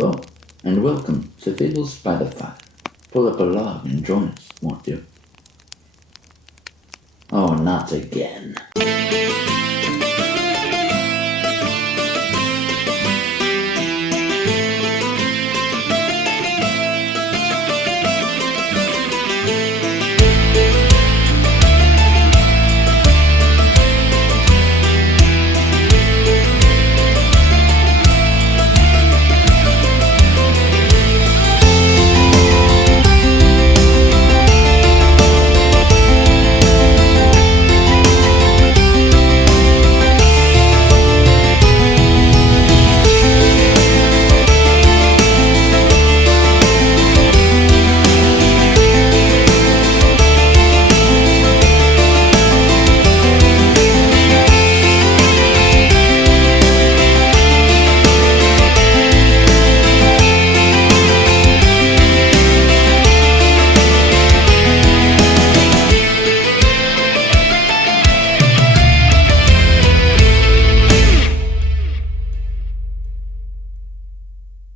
Hello, and welcome to Fables by the Fire. Pull up a log and join us, won't you? Oh, not again.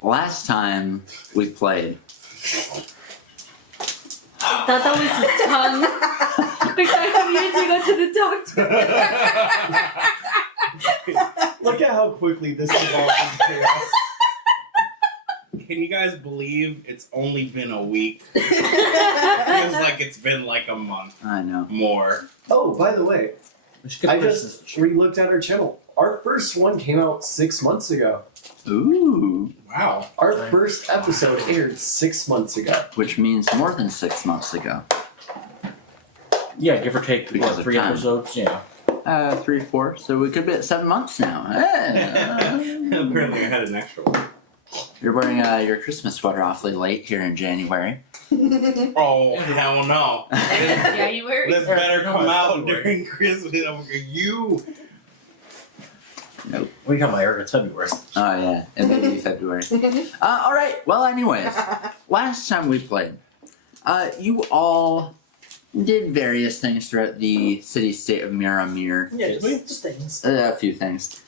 Last time we played, I thought that was his tongue. The guy who needed to go to the doctor. Look at how quickly this evolved into chaos. Can you guys believe it's only been a week? Feels like it's been like a month. I know. More. Oh, by the way, I just re-looked at our channel. Our first one came out 6 months ago. Ooh. Wow. Our first episode aired 6 months ago. Which means more than 6 months ago. Yeah, give or take Because of 3 time. episodes. Yeah. 3, 4, so we could be at 7 months now. Apparently I had an extra one. You're wearing your Christmas sweater awfully late here in January. Oh, hell no. January. This better No, come it's out February. during Christmas. You. Nope. We got my It's February. Oh yeah, it may be February. Alright, well anyways, last time we played, you all did various things throughout the city-state of Miramir. Yeah, just things. A few things.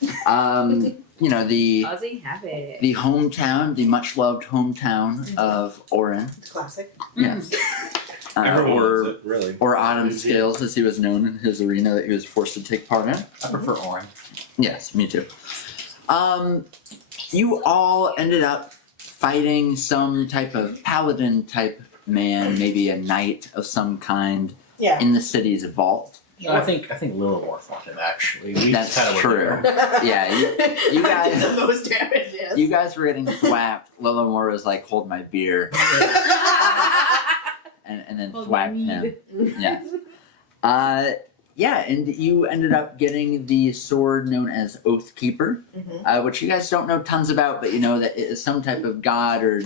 You know, the Ozzy, have it. hometown, the much-loved hometown of Orin. Classic. Yes. Everyone or loves it, really. or Autumn Scales, as he was known in his arena that he was forced to take part in. I prefer Orin. Yes, me too. You all ended up fighting some type of paladin type man, maybe a knight of some kind, Yeah. in the city's vault. I think Lillimore fought him actually. We That's kinda went true. there. Yeah, you guys- the most damage, yes. You guys were getting thwapped. Lillimore was like, "Hold my beer," and then Hold my thwapped him. mead. Yes. Yeah, and you ended up getting the sword known as Oathkeeper, which you guys don't know tons about, but you know that it is some type of god or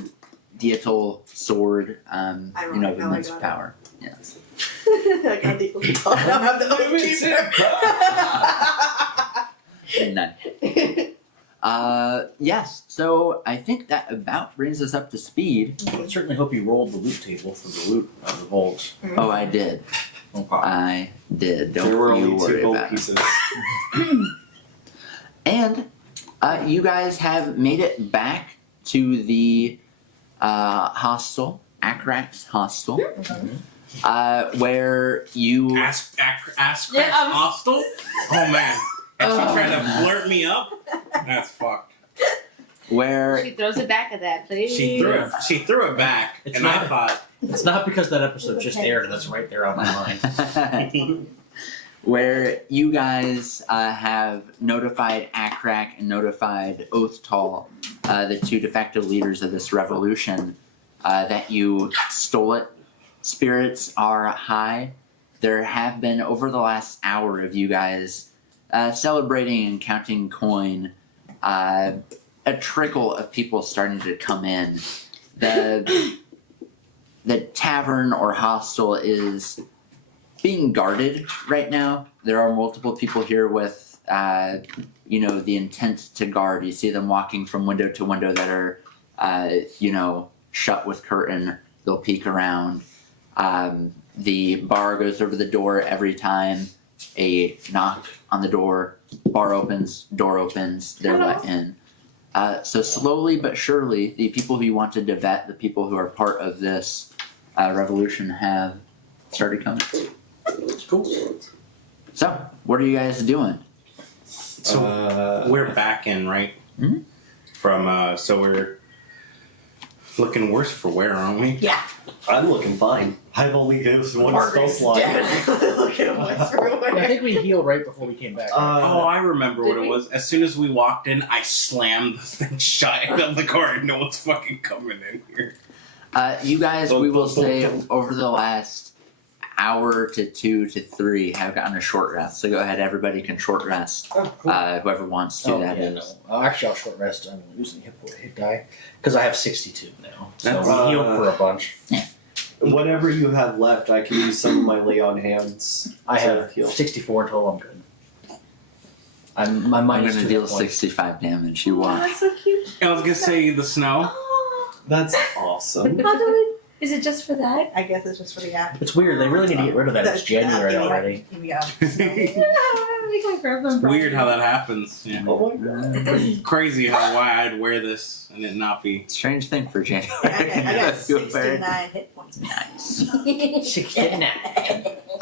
deital sword, of Ironic how I immense got it. power. Yes. I got the I don't have the Oathkeeper. None. Yes, so I think that about brings us up to speed. I certainly hope you rolled the loot table for the loot of the vault. Oh, I did. No problem. I did. Don't There were you only worry 2 gold about it. pieces. And you guys have made it back to the hostel, Akrax hostel, where you... Ask Yeah, hostile? Oh man. Is she trying to flirt me up? That's fucked. Where... She throws it back at that, please. She threw it back, It's and I not- thought, It's not because that episode just aired and that's right there on my mind. where you guys have notified Akrak and notified Oathtal, the 2 de facto leaders of this revolution, that you stole it. Spirits are high. There have been, over the last hour of you guys celebrating and counting coin, a trickle of people starting to come in. The tavern or hostel is being guarded right now. There are multiple people here with, the intent to guard. You see them walking from window to window that are, shut with curtain. They'll peek around. The bar goes over the door every time a knock on the door. Bar opens, door opens, they're let in. So slowly but surely, the people who you wanted to vet, the people who are part of this revolution, have started coming. Cool. So, what are you guys doing? So we're back in, right? Mhm. From so we're looking worse for wear, aren't we? Yeah. I'm looking fine. I've only used one spell Margaret's slot. definitely looking at what's I think we healed right before we came back. Oh, I remember what Did it we? was. As soon as we walked in, I slammed the thing shut, and I'm like, alright, no one's fucking coming in here. You guys, we will say, over the last hour to 2 to 3 have gotten a short rest. So go ahead, everybody can short rest. Oh, cool. Whoever wants to, that is. No. Actually, I'll short rest. I'm losing hit die because I have 62 now. So That's- we healed for a bunch. Whatever you have left, I can use some of my lay on hands. I to have heal. 64 total. I'm good. My I'm minus going to 2 deal hit points. 65 damage. You Oh, watch. that's so cute. I was gonna say the snow. Oh, That's awesome. how do we? Is it just for that? I guess it's just for the app. It's weird. They really need to get rid of that. It's January already. Yeah. We got grab them. Weird how that happens. Yeah. Oh my god. Crazy how why I'd wear this and it not be. Strange thing for January. I got Feel very 69 hit points. Nice. 69.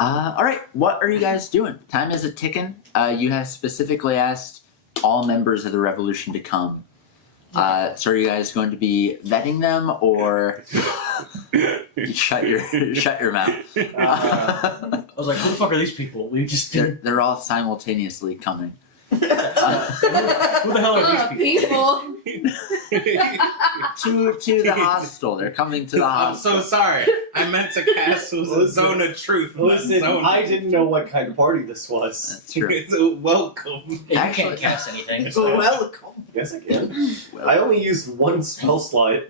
Alright, what are you guys doing? Time is a ticking. You have specifically asked all members of the revolution to come. So are you guys going to be vetting them, or shut your mouth? I was like, who the fuck are these people? We just didn't. They're all simultaneously coming. Who the hell are these people? To the hostel. They're coming to the I'm hostel. so sorry. I meant to cast was a zone of truth. not Listen, zone. I didn't know what kind of party this was. That's true. It's a welcome. You Actually- can't cast anything. So. Welcome. Yes, I can. I only used one spell slot.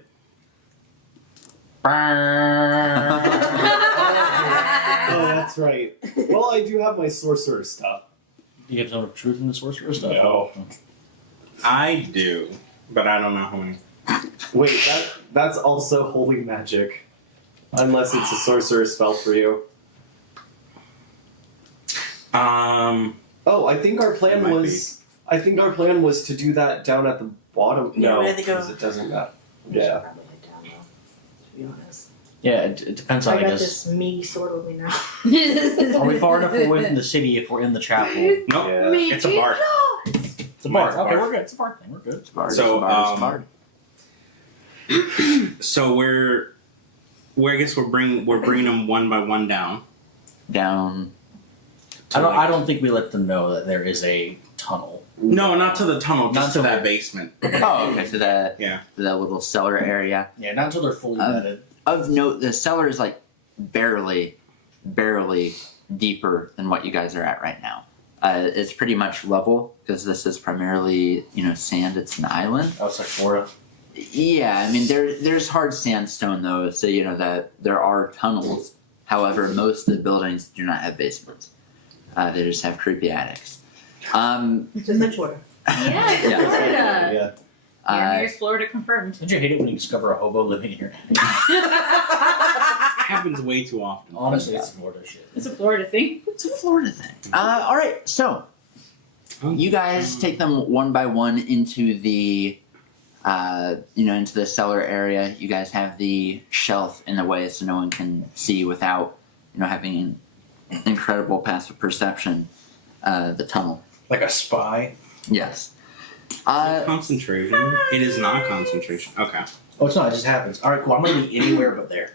Oh, that's right. Well, I do have my sorcerer stuff. Do you have some truth in the sorcerer stuff? No. I do, but I don't know how many. Wait, that's also holy magic. Unless it's a sorcerer spell for you. Oh, I think our plan It might was. I think our plan was to do that down at the bottom. Yeah, No, we had to go- because it doesn't matter. I'm Yeah. just grabbing it down though, to be honest. Yeah, it depends on, I I got guess. this meaty sword with me now. Are we far enough away from the city if we're in the chapel? Nope. Yeah. Me It's a bar. It's a bar. Mine's a Okay, bar. we're good. It's a bar thing. We're good. It's bard, So, it's bard. So we're I guess we're bringing them one by one down. Down. I don't think we let them know that there is a tunnel. No, not to the tunnel, Not just to to that the- basement. Oh, okay. So the Yeah. the little cellar area. Yeah, not until they're fully Um, vetted. Of note, the cellar is like barely deeper than what you guys are at right now. It's pretty much level because this is primarily sand. It's an island. Oh, it's like Florida. Yeah, I mean there's hard sandstone though, so that there are tunnels. However, most of the buildings do not have basements. They just have creepy attics. Just like Florida. Yeah, it's Yeah. Florida. Yeah. Here's Florida confirmed. Don't you hate it when you discover a hobo living here? Happens way too often. Honestly, it's Florida shit. It's a Florida thing. It's a Florida thing. All right, so you guys take them one by one into the, into the cellar area. You guys have the shelf in the way so no one can see without, having an incredible passive perception. The tunnel. Like a spy. Yes. Concentration. It is not concentration. Okay. Oh, it's not. It just happens. All right, cool. I'm gonna be anywhere but there.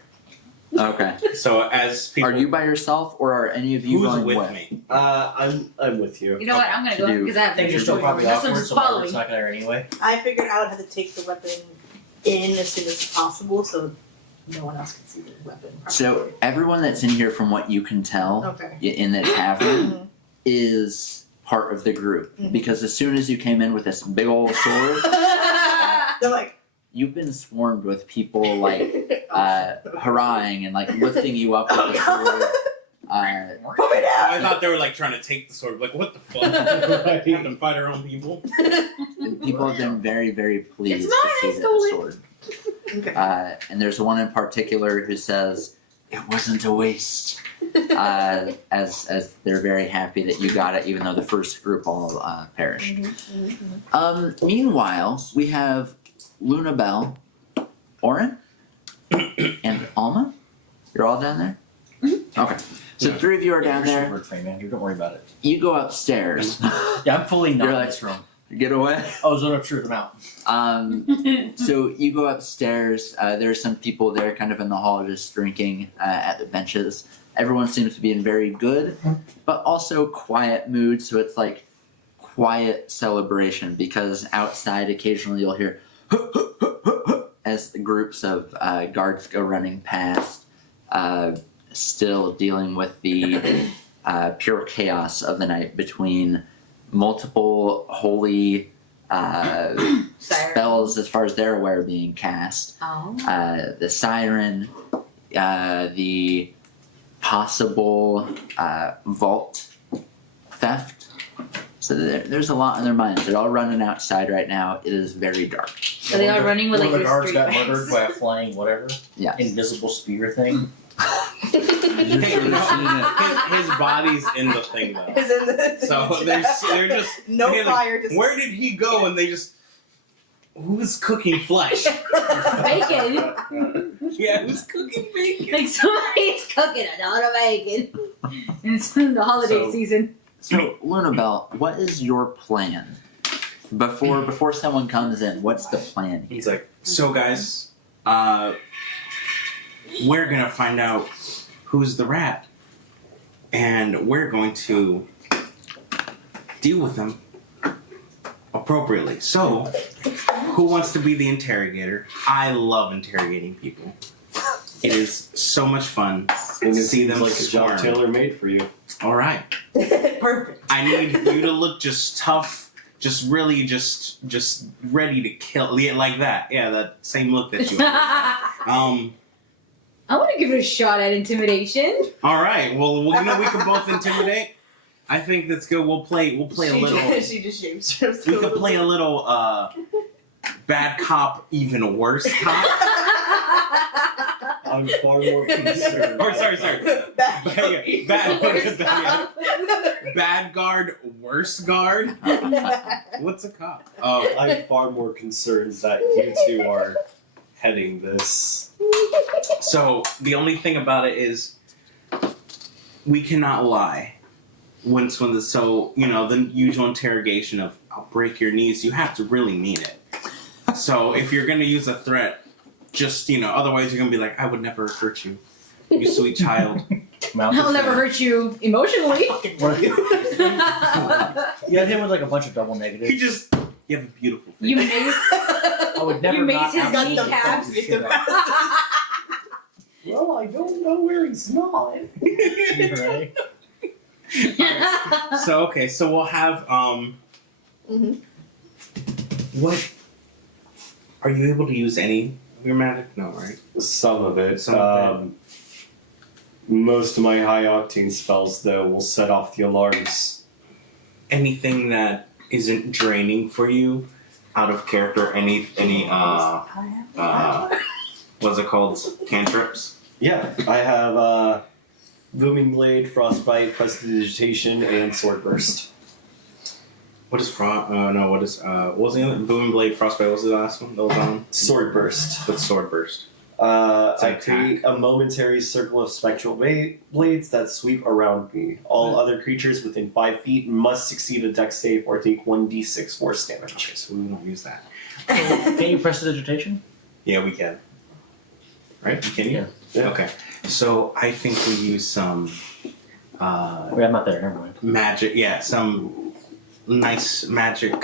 Okay. So as people, Are you by yourself, or are any of you who's going with me? I'm with you. You know what? I'm gonna To go do- because I have Things are still probably That's awkward, just so following. Margaret's not there anyway. I figured I would have to take the weapon in as soon as possible so no one else can see the weapon. So everyone that's in here, from what you can tell, Okay. in the tavern, Mhm. is part of the group. Mhm. Because as soon as you came in with this big old sword, They're like, you've been swarmed with people like hurrahing and like lifting you up with oh the sword. god, put me I down. thought they were like trying to take the sword. Like, what the fuck? Have them fight our own people. People have been very, very pleased It's mine, to I see stole the it. sword. Okay. And there's one in particular who says, "It wasn't a waste. as they're very happy that you got it, even though the first group all perished. Meanwhile, we have Lunabelle, Oren, and Alma. You're all down there? Okay. So Yeah. 3 of you are down there. Word frame, Andrew. Don't worry about it. You go upstairs. Yeah, I'm fully not You're in like- this room. Get away. Oh, zone of truth. I'm out. So you go upstairs. There are some people there kind of in the hall just drinking at the benches. Everyone seems to be in very good, but also quiet mood. So it's like quiet celebration because outside occasionally you'll hear as groups of guards go running past, still dealing with the pure chaos of the night between multiple holy spells as far as they're aware being cast. Oh. The siren, the possible vault theft. So there's a lot on their minds. They're all running outside right now. It is very dark. So they are running with One like of the your guards street got rags. murdered by a flying whatever. Yeah. Invisible spear thing. His body's in the thing though. Is in the So they're just no they're fire. Just where did he go? And they just who's cooking flesh? Bacon. Yeah, who's cooking bacon? Like somebody's cooking a ton of bacon. And it's the holiday So- season. So Lunabelle, what is your plan? Before someone comes in, what's the plan? He's like, so guys, we're gonna find out who's the rat, and we're going to deal with them appropriately. So, who wants to be the interrogator? I love interrogating people. It is so much fun And to it see seems them like a job squirm. tailor made for you. All right, Perfect. I need you to look just tough, just really, just ready to kill. Yeah, like that. Yeah, that same look that you have. I want to give it a shot at intimidation. All right. Well, you know, we can both intimidate. I think that's good. We'll play a little. She just shaves strips. We could play a little bad cop, even worse cop. I'm far more concerned. Or sorry. Worst Bad guard, worse guard. What's a cop? Oh, I'm far more concerned that you two are heading this. so the only thing about it is we cannot lie. So you know the usual interrogation of "I'll break your knees." You have to really mean it. So if you're gonna use a threat, just otherwise you're gonna be like, "I would never hurt you, you sweet child." I'll never hurt you emotionally. What? You had him with like a bunch of double negatives. You have a beautiful face. You mace. I would never You mace not his have to kneecaps. fucking shit out. Well, I don't know where he's not. Right? So we'll have Mhm. What? Are you able to use any of your magic? No, right? Some of it. Some of Most of my high octane spells, though, will set off the alarms. Anything that isn't draining for you, out of character? Any what's it called? Cantrips? Yeah, I have Booming Blade, Frostbite, Prestidigitation, and Sword Burst. What is what was the other? Booming Blade, Frostbite, what was the last one? That was on? Sword Burst. With Sword Burst. I like create a momentary circle of spectral blades that sweep around me. All other creatures within 5 feet must succeed a dex save or take 1d6 force damage. Okay, so we don't use that. Can you press the digitation? Yeah, we can. Right? Can you? Yeah. Okay. So I think we use some Wait, I'm not there. Never mind. magic. Yeah, some nice magic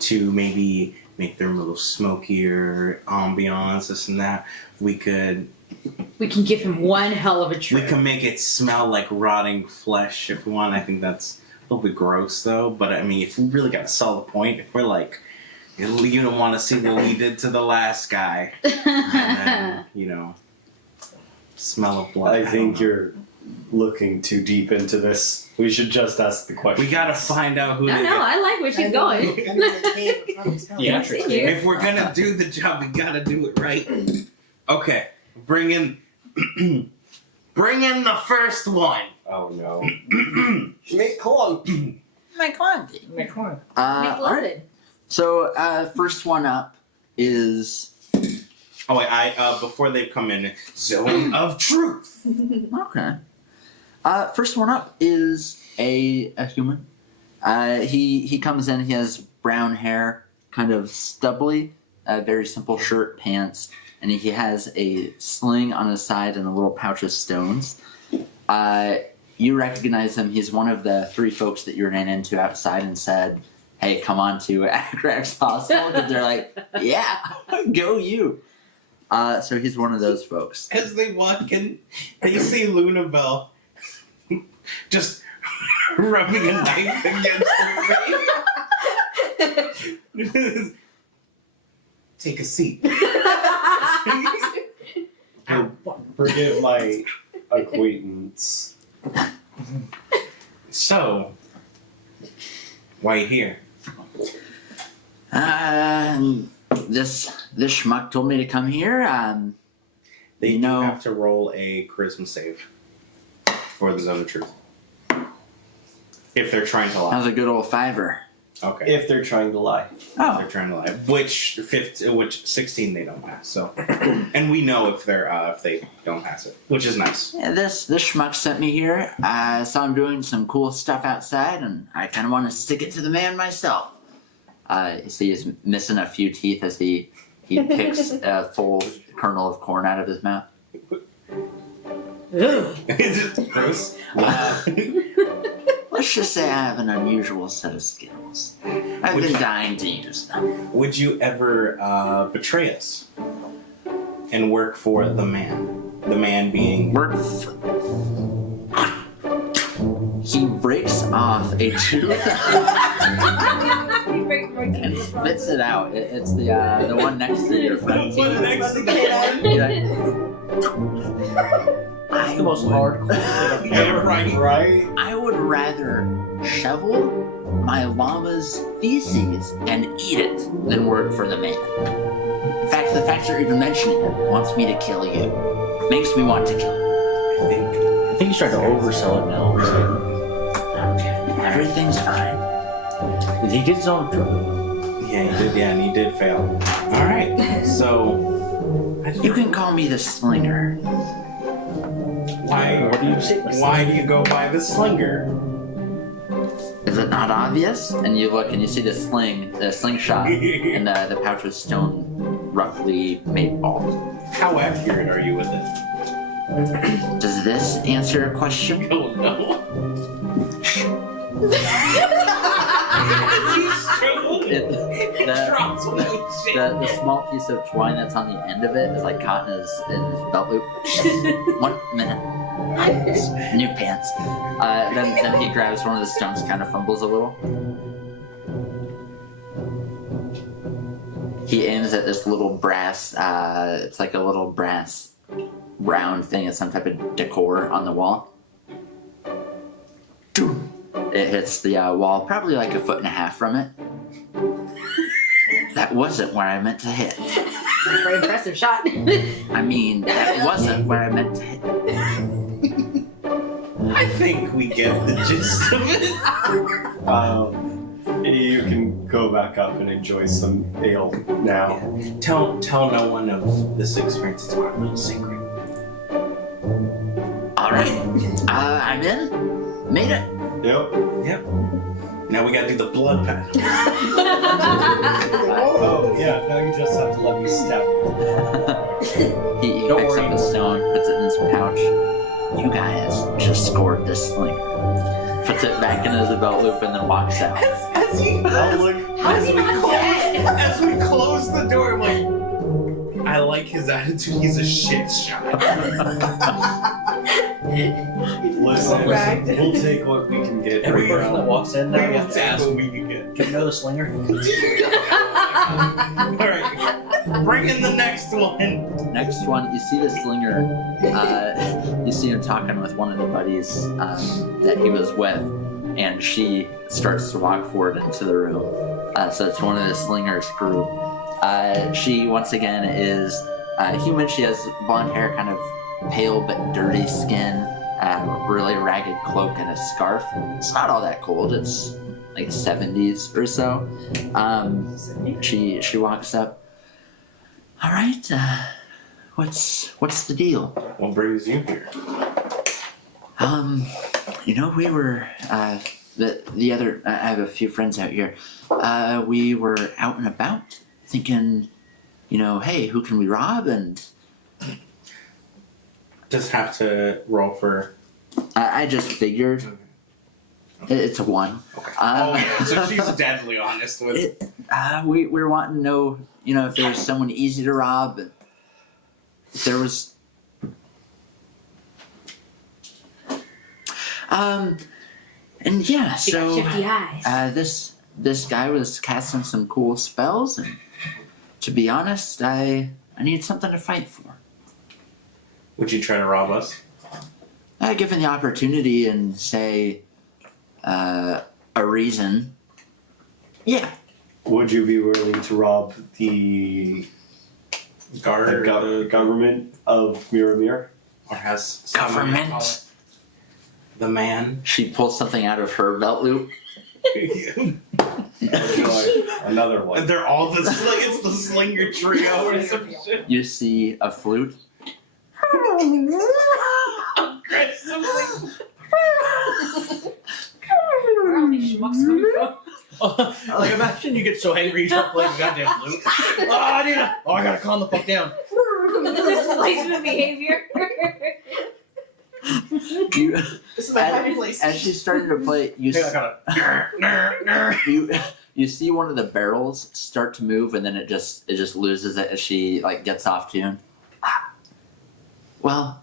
to maybe make them a little smokier, ambiance, this and that. We can give him one hell of a we trick. can make it smell like rotting flesh if we want. I think that's a little bit gross though. But I mean, if we really got to sell the point, if we're like, you don't want to see what we did to the last guy, and then smell of blood. I don't think know. you're looking too deep into this. We should just ask the question. We gotta find out who. No, did no, it. I like where she's going. Yeah, Continue. If we're gonna do the job, we gotta do it right. Okay, bring in Bring in the first one. Oh no. Make clunky. My clunky. Nick All right. Loaded. So, first one up is Oh wait, before they've come in, zone of truth. okay. First one up is a human. He comes in. He has brown hair, kind of stubbly, very simple shirt, pants, and he has a sling on his side and a little pouch of stones. You recognize him. He's one of the 3 folks that you ran into outside and said, "Hey, come on to Acrax Hospital." Because they're like, "Yeah, go you." So he's one of those folks. As they walk in, they see Lunabelle just rubbing a knife against her face. Take a seat. Forgive my acquaintance. So, why you here? This schmuck told me to come here. They You do know- have to roll a charisma save for the zone of truth. If they're trying to That lie. was a good old $5. Okay. If they're trying to lie. Oh, They're trying to lie. Which 16 they don't pass. So, and we know if they don't pass it, which is nice. yeah, this schmuck sent me here. I saw him doing some cool stuff outside, and I kind of want to stick it to the man myself. You see, he's missing a few teeth as he picks a full kernel of corn out of his mouth. Is it gross? Let's just say I have an unusual set of skills. I've been dying to use them. Would you ever betray us and work for the man? The man being He breaks off a tooth He breaks my and teeth. spits it out. It's the one next to your front the one teeth. next to the That's the most hardcore thing I've Yeah, right. Right? I would rather shovel my llama's feces and eat it than work for the man. In fact, the fact you're even mentioning it wants me to kill you. Makes me want to kill you. I think. I think he's trying to oversell it now. Okay, everything's fine. Did he get his own truck? Yeah, he did. Yeah, and he did fail. All right. So. You can call me the Slinger. Why? What do you say? Why do you go by the Slinger? Is it not obvious? And you look and you see the slingshot, and the pouch of stone roughly made balls. How accurate are you with it? Does this answer your question? Oh no. He's struggling. Drops one. The small piece of twine that's on the end of it is like caught in his belt loop. 1 minute. New pants. Then he grabs one of the stones, kind of fumbles a little. He aims at this little brass, it's like a little brass round thing. It's some type of decor on the wall. It hits the wall, probably like 1.5 feet from it. That wasn't where I meant to hit. Very impressive shot. I mean, that wasn't where I meant to hit. I think we get the gist of it. You can go back up and enjoy some ale now. Tell no one of this experience. It's our little secret. All right, I'm in. Made it. Yep. Yep. Now we gotta do the blood path. Oh, yeah, now you just have to let me step. he Don't picks worry. up the stone, puts it in his pouch. You guys just scored this sling. Puts it back in his belt loop and then walks out. As we close the door, I'm like, I like his attitude. He's a shit shot. Listen, we'll take what we can get. Every person that walks in now, you have to ask, what we can get. do you know the Slinger? All right, bring in the next one. Next one, you see the slinger. You see him talking with one of the buddies that he was with, and she starts to walk forward into the room. So it's one of the slinger's crew. She once again is human. She has blonde hair, kind of pale but dirty skin, really ragged cloak and a scarf. It's not all that cold. It's like 70s or so. She walks up. All right. What's the deal? What brings you here? We were the other. I have a few friends out here. We were out and about, thinking, hey, who can we rob? And Just have to roll for. I just figured it's a 1. Okay. Um, So she's deadly honest with. We're wanting to know, if there's someone easy to rob. If there was. And yeah, She got so shifty eyes. this guy was casting some cool spells, and to be honest, I need something to fight for. Would you try to rob us? Given the opportunity and say a reason, yeah. Would you be willing to rob the Guard government of Miramir? or has someone Government. call it the man? She pulls something out of her belt loop. Oh, joy. Another one. They're all it's the slinger trio or some shit. You see a flute. Aggressively. Where are all these schmucks coming from? Like, imagine you get so angry you start playing the goddamn flute. I gotta calm the fuck down. Displacement behavior. You, This is my happy place. as she started to play, you Hey, I gotta. you see one of the barrels start to move, and then it just loses it as she gets off tune. Well,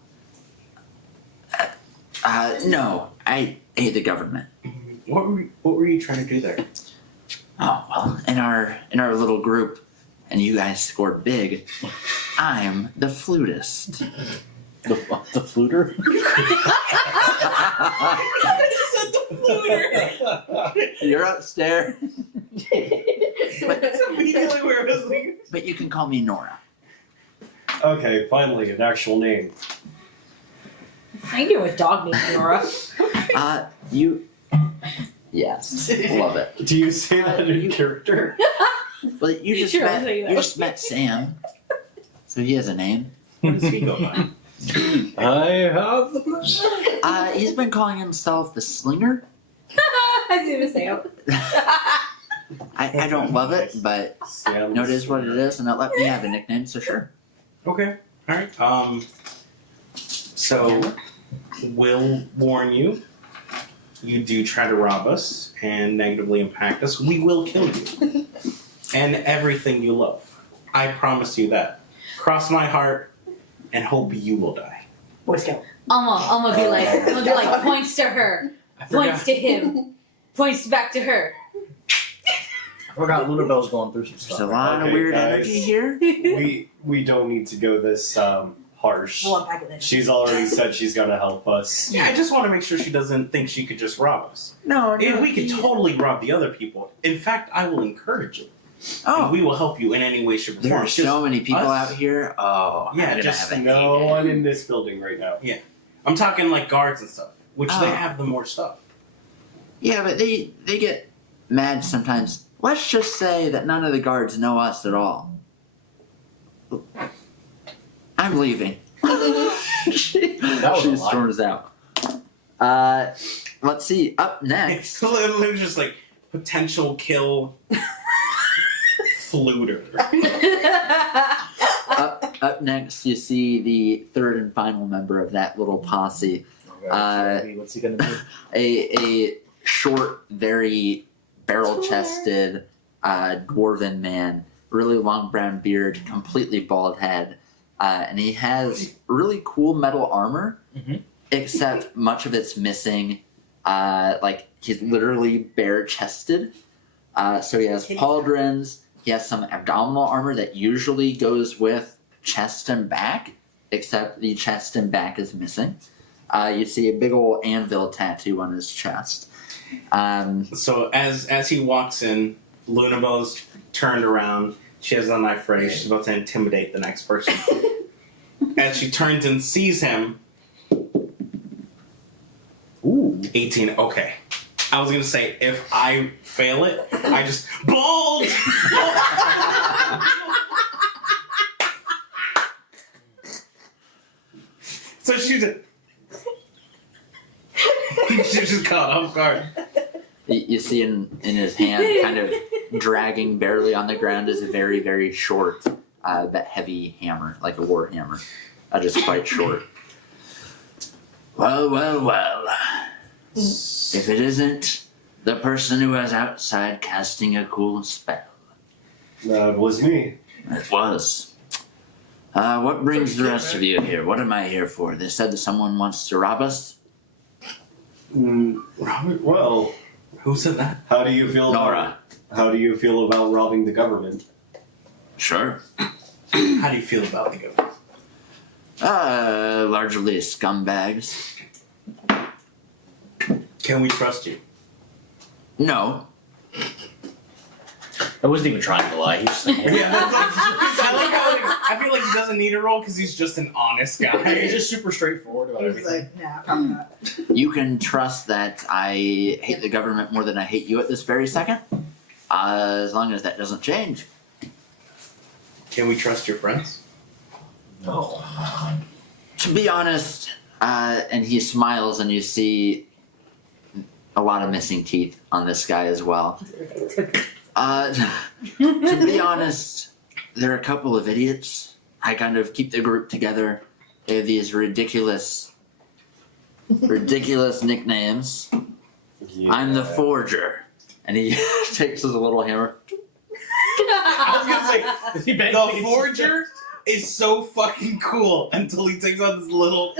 no, I hate the government. What were you trying to do there? Oh well, in our little group, and you guys scored big. I'm the flutist. The fluter? You're upstairs, That's immediately where I was like. but you can call me Nora. Okay, finally, an actual name. I knew a dog named Nora. You. Yes, love it. Do you say that in character? Well, you just Sure, I'll met say that. you just met Sam, so he has a name. What does he go by? I have the pleasure. He's been calling himself the Slinger. I see the same. I don't love it, but Sam. it is what it is, and it let me have a nickname, so sure. Okay. All right. So we'll warn you. You do try to rob us and negatively impact us, we will kill you. And everything you love. I promise you that. Cross my heart and hope you will die. Boy Scout. I'm gonna be like, points to her, I points to him, points back to her. I forgot Lunabelle's going through some There's stuff. a lot of Okay, weird guys. energy here. We don't need to go this harsh. We'll unpack it then. She's already said she's gonna help us. Yeah, I just want to make sure she doesn't think she could just rob us. No, And we could totally rob the other people. In fact, I will encourage it. And Oh, we will help you in any way, shape, or there form. are so many people us. out here. Oh, Yeah, I'm gonna just have a No heyday. one in this building right now. I'm talking like guards and stuff, which Oh. they have the more stuff. Yeah, but they get mad sometimes. Let's just say that none of the guards know us at all. I'm leaving. she was a lot. storms out. Let's see. Up next. It's literally just like potential kill fluter. Up next, you see the third and final member of that little posse. What's he gonna do? A short, very barrel-chested dwarven man, really long brown beard, completely bald head, and he has really cool metal armor, Mhm. except much of it's missing. He's literally bare-chested, so he has pauldrons. He has some abdominal armor that usually goes with chest and back, except the chest and back is missing. You see a big old anvil tattoo on his chest. So as he walks in, Lunabelle's turned around. She has a knife ready. She's about to intimidate the next person. As she turns and sees him, Ooh. 18. Okay. I was gonna say if I fail it, I just bold. So she's just caught off guard. You see in his hand, kind of dragging barely on the ground, is a very, very short, but heavy hammer, like a war hammer. Just quite short. Well, well, well. If it isn't the person who was outside casting a cool spell. That was me. It was. What brings the rest of you here? What am I here for? They said that someone wants to rob us? Robert, Well, who said that? how do you feel Nora. How do you feel about robbing the government? Sure. How do you feel about the government? Largely scumbags. Can we trust you? No. I wasn't even trying to lie. He's just like, Yeah, that's like, I like how I feel like he doesn't need a role because he's just an honest He's guy. just super straightforward about He's everything. like, nah, probably not. You can trust that I hate the government more than I hate you at this very second. As long as that doesn't change. Can we trust your friends? No. To be honest, and he smiles and you see a lot of missing teeth on this guy as well. To be honest, there are a couple of idiots. I kind of keep the group together. They have these ridiculous nicknames. Yeah. I'm the Forger. And he takes his little hammer. I was gonna say Is he banging the these- forger is so fucking cool until he takes out this little.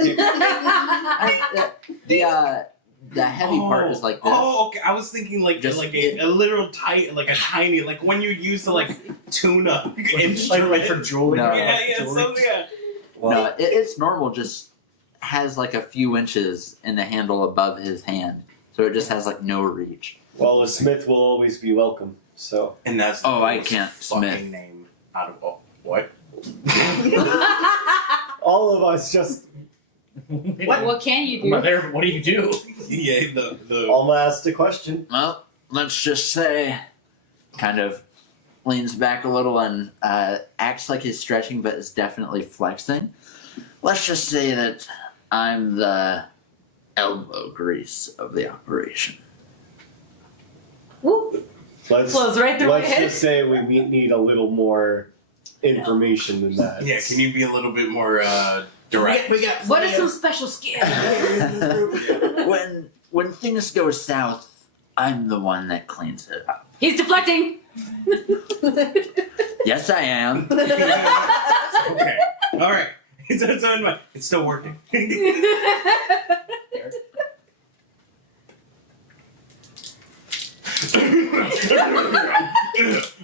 The heavy part is like this. Oh, okay. I was thinking like Just- like a literal tight, like a tiny, like when you use to like tune up instrument. like for jewelry. No. Yeah, yeah, Jewelry. something. Yeah. No, it's normal. Just has like a few inches in the handle above his hand, so it just has like no reach. Well, a smith will always be welcome. So And that's Oh, I the can't fucking smith. name out of what? all of us just What can you do? Mother, what do you do? Yeah, the all asked a question. Well, let's just say, kind of leans back a little and acts like he's stretching, but is definitely flexing. Let's just say that I'm the elbow grease of the operation. Woo. Let's Flows right through my let's head. just say we need a little more information than that. yeah. Can you be a little bit more direct? We got What are some special skills? When things go south, I'm the one that cleans it up. He's deflecting. Yes, I am. Okay. All right. It's still working.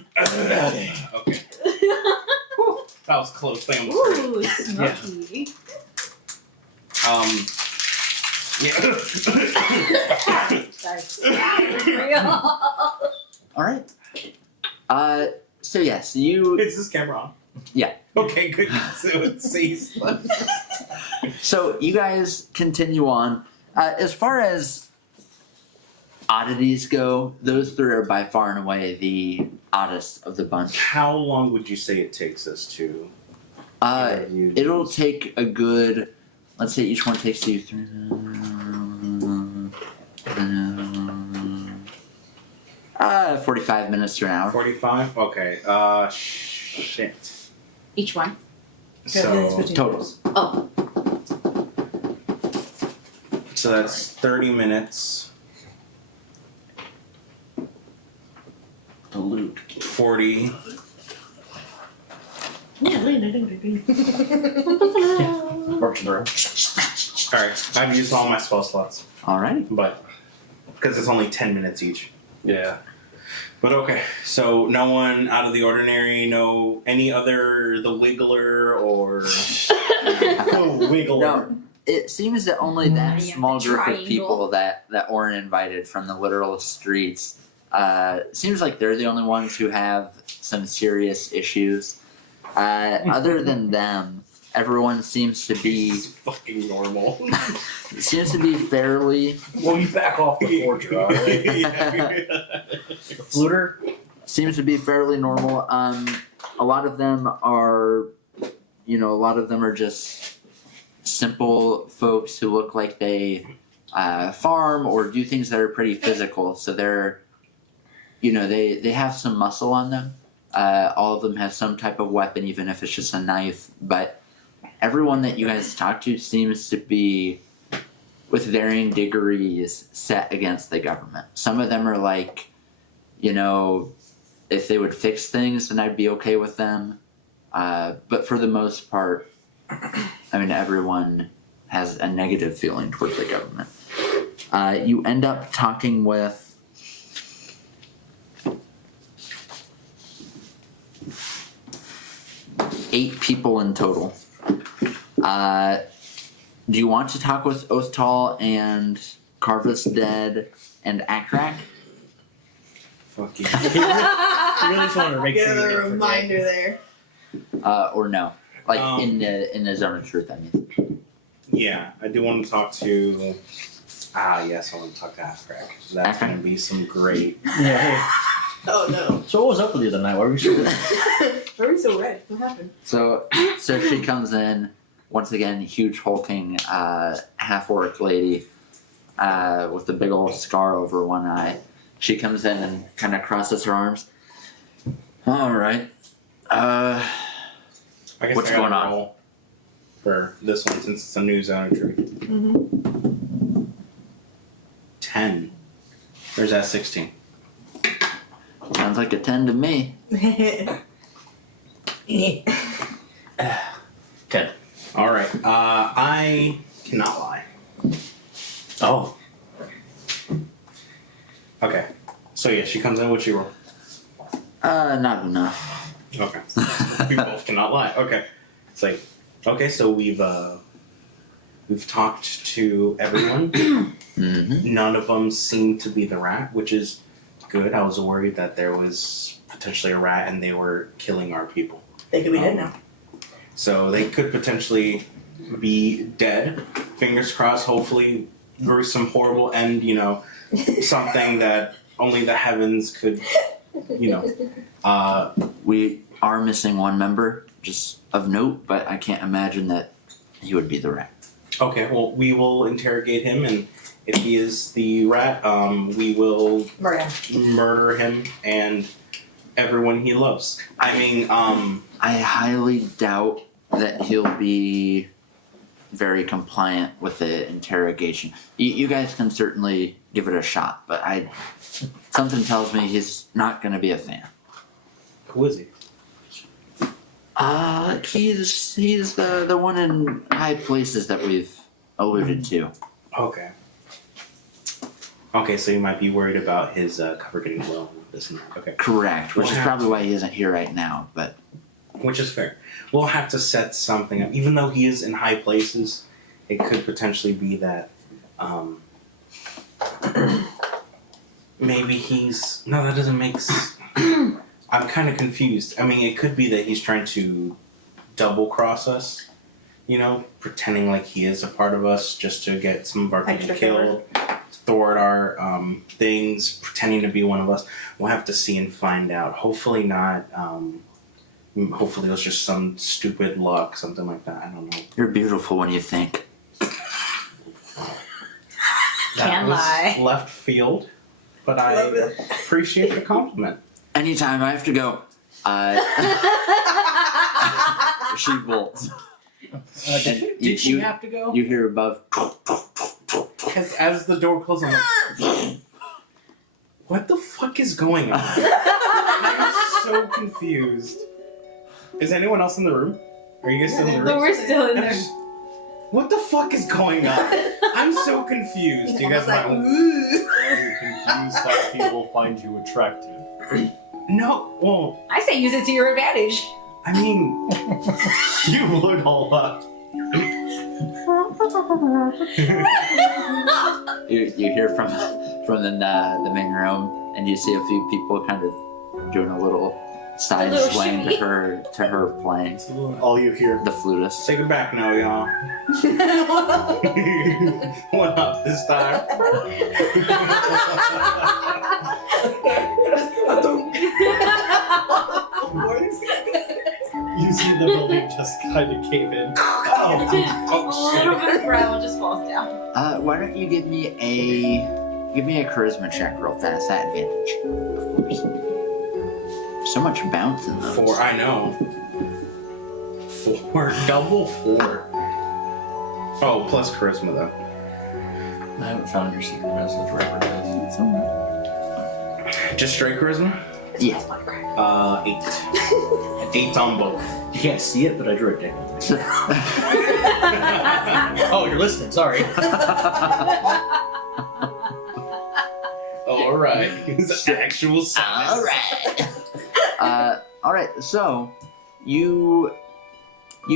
Okay. That was close. They almost Ooh, smoky. Yeah. Sorry. All right. So yes, you. Is this camera on? Yeah. Okay, good. So it sees. So you guys continue on. As far as oddities go, those three are by far and away the oddest of the bunch. How long would you say it takes us to? interview It'll these? take a good. Let's say each one takes you through. 45 minutes to an hour. 45? Okay. Shit. Each one. So Total. Oh. so that's 30 minutes. The loot. 40. Works in the room. Alright, I've used all my spell slots. All right. But because it's only 10 minutes each. Yeah. But okay, so no one out of the ordinary, no any other the Wiggler or Oh, wiggle. No, it seems that only that Yeah, small the group of triangle. people that Orin invited from the literal streets seems like they're the only ones who have some serious issues. Other than them, everyone seems to be It's fucking normal. fairly Well, you back off the forger, alright? The fluter? seems to be fairly normal. A lot of them are, just simple folks who look like they farm or do things that are pretty physical. So they're, they have some muscle on them. All of them have some type of weapon, even if it's just a knife. But everyone that you guys talk to seems to be, with varying degrees, set against the government. Some of them are like, if they would fix things, then I'd be okay with them. But for the most part, everyone has a negative feeling towards the government. You end up talking with 8 people in total. Do you want to talk with Othtal and Carvus Dead and Akrak? Fuck you. You really just wanted to make Get sure you a didn't forget. reminder there. Or no? Like Um, in the zone of truth, I mean. Yeah, I do want to talk to. Yes, I want to talk to Afrak. That's Okay. going to be some great. Yeah, hey. Oh no. So what was up with you tonight? Why were you so Why are you so red? What happened? So she comes in, once again, huge hulking half-orc lady with a big old scar over one eye. She comes in and kind of crosses her arms. All right. I guess What's I gotta going on? roll for this one since it's a new zone of truth. Mm-hmm. 10. There's that 16. Sounds like a 10 to me. Good. All right. I cannot lie. Oh. Okay. So yeah, she comes in. What's she roll? Not enough. Okay. We both cannot lie. Okay. It's like, okay, so we've talked to everyone. Mm-hmm. None of them seem to be the rat, which is good. I was worried that there was potentially a rat and they were killing our people. They could be dead now. So they could potentially be dead. Fingers crossed, hopefully gruesome, horrible end, something that only the heavens could, We are missing one member, just of note, but I can't imagine that he would be the rat. Okay, well, we will interrogate him, and if he is the rat, we will murder him and everyone he loves. I highly doubt that he'll be very compliant with the interrogation. You guys can certainly give it a shot, but something tells me he's not going to be a fan. Who is he? He's the one in high places that we've alluded to. Okay. Okay, so you might be worried about his cover getting low. This and that. Okay. Correct, which We'll is have probably why he isn't here right now, but Which is fair. We'll have to set something up. Even though he is in high places, it could potentially be that maybe he's... No, that doesn't make sense. I'm kind of confused. It could be that he's trying to double-cross us, pretending like he is a part of us just to get some of our people Extra killed, thwart our things, pretending to be one of us. We'll have to see and find out. Hopefully not... hopefully it was just some stupid luck, something like that. I don't know. you're beautiful when you think. That Can't was lie. left field, but I Love it. appreciate the compliment. Anytime I have to go, she bolts. Did you- she you- have to go? You hear above. As the door closes, I'm like, what the fuck is going on? I'm so confused. Is anyone else in the room? Are you guys still in the No, room? we're still in there. What the fuck is going on? I'm so confused. You guys might. You're confused that people find you attractive. No, well, I say use it to your advantage. I mean, You would all up. You hear from the main room, and you see a few people kind of doing a little side little swaying shimmy. to her playing All you hear. the flutist. Take it back now, y'all. What up this time? You see the building just kind of cave in. A little bit of gravel just falls down. Why don't you give me a charisma check real fast at advantage, of course. So much bounce in those. 4, I know. 4, double 4. Oh, plus charisma though. I haven't found your secret message wherever it is. Just straight charisma? Yeah. 8. 8 on both. You can't see it, but I drew it down. Oh, you're listening. Sorry. All right. It's actual size. All right. So you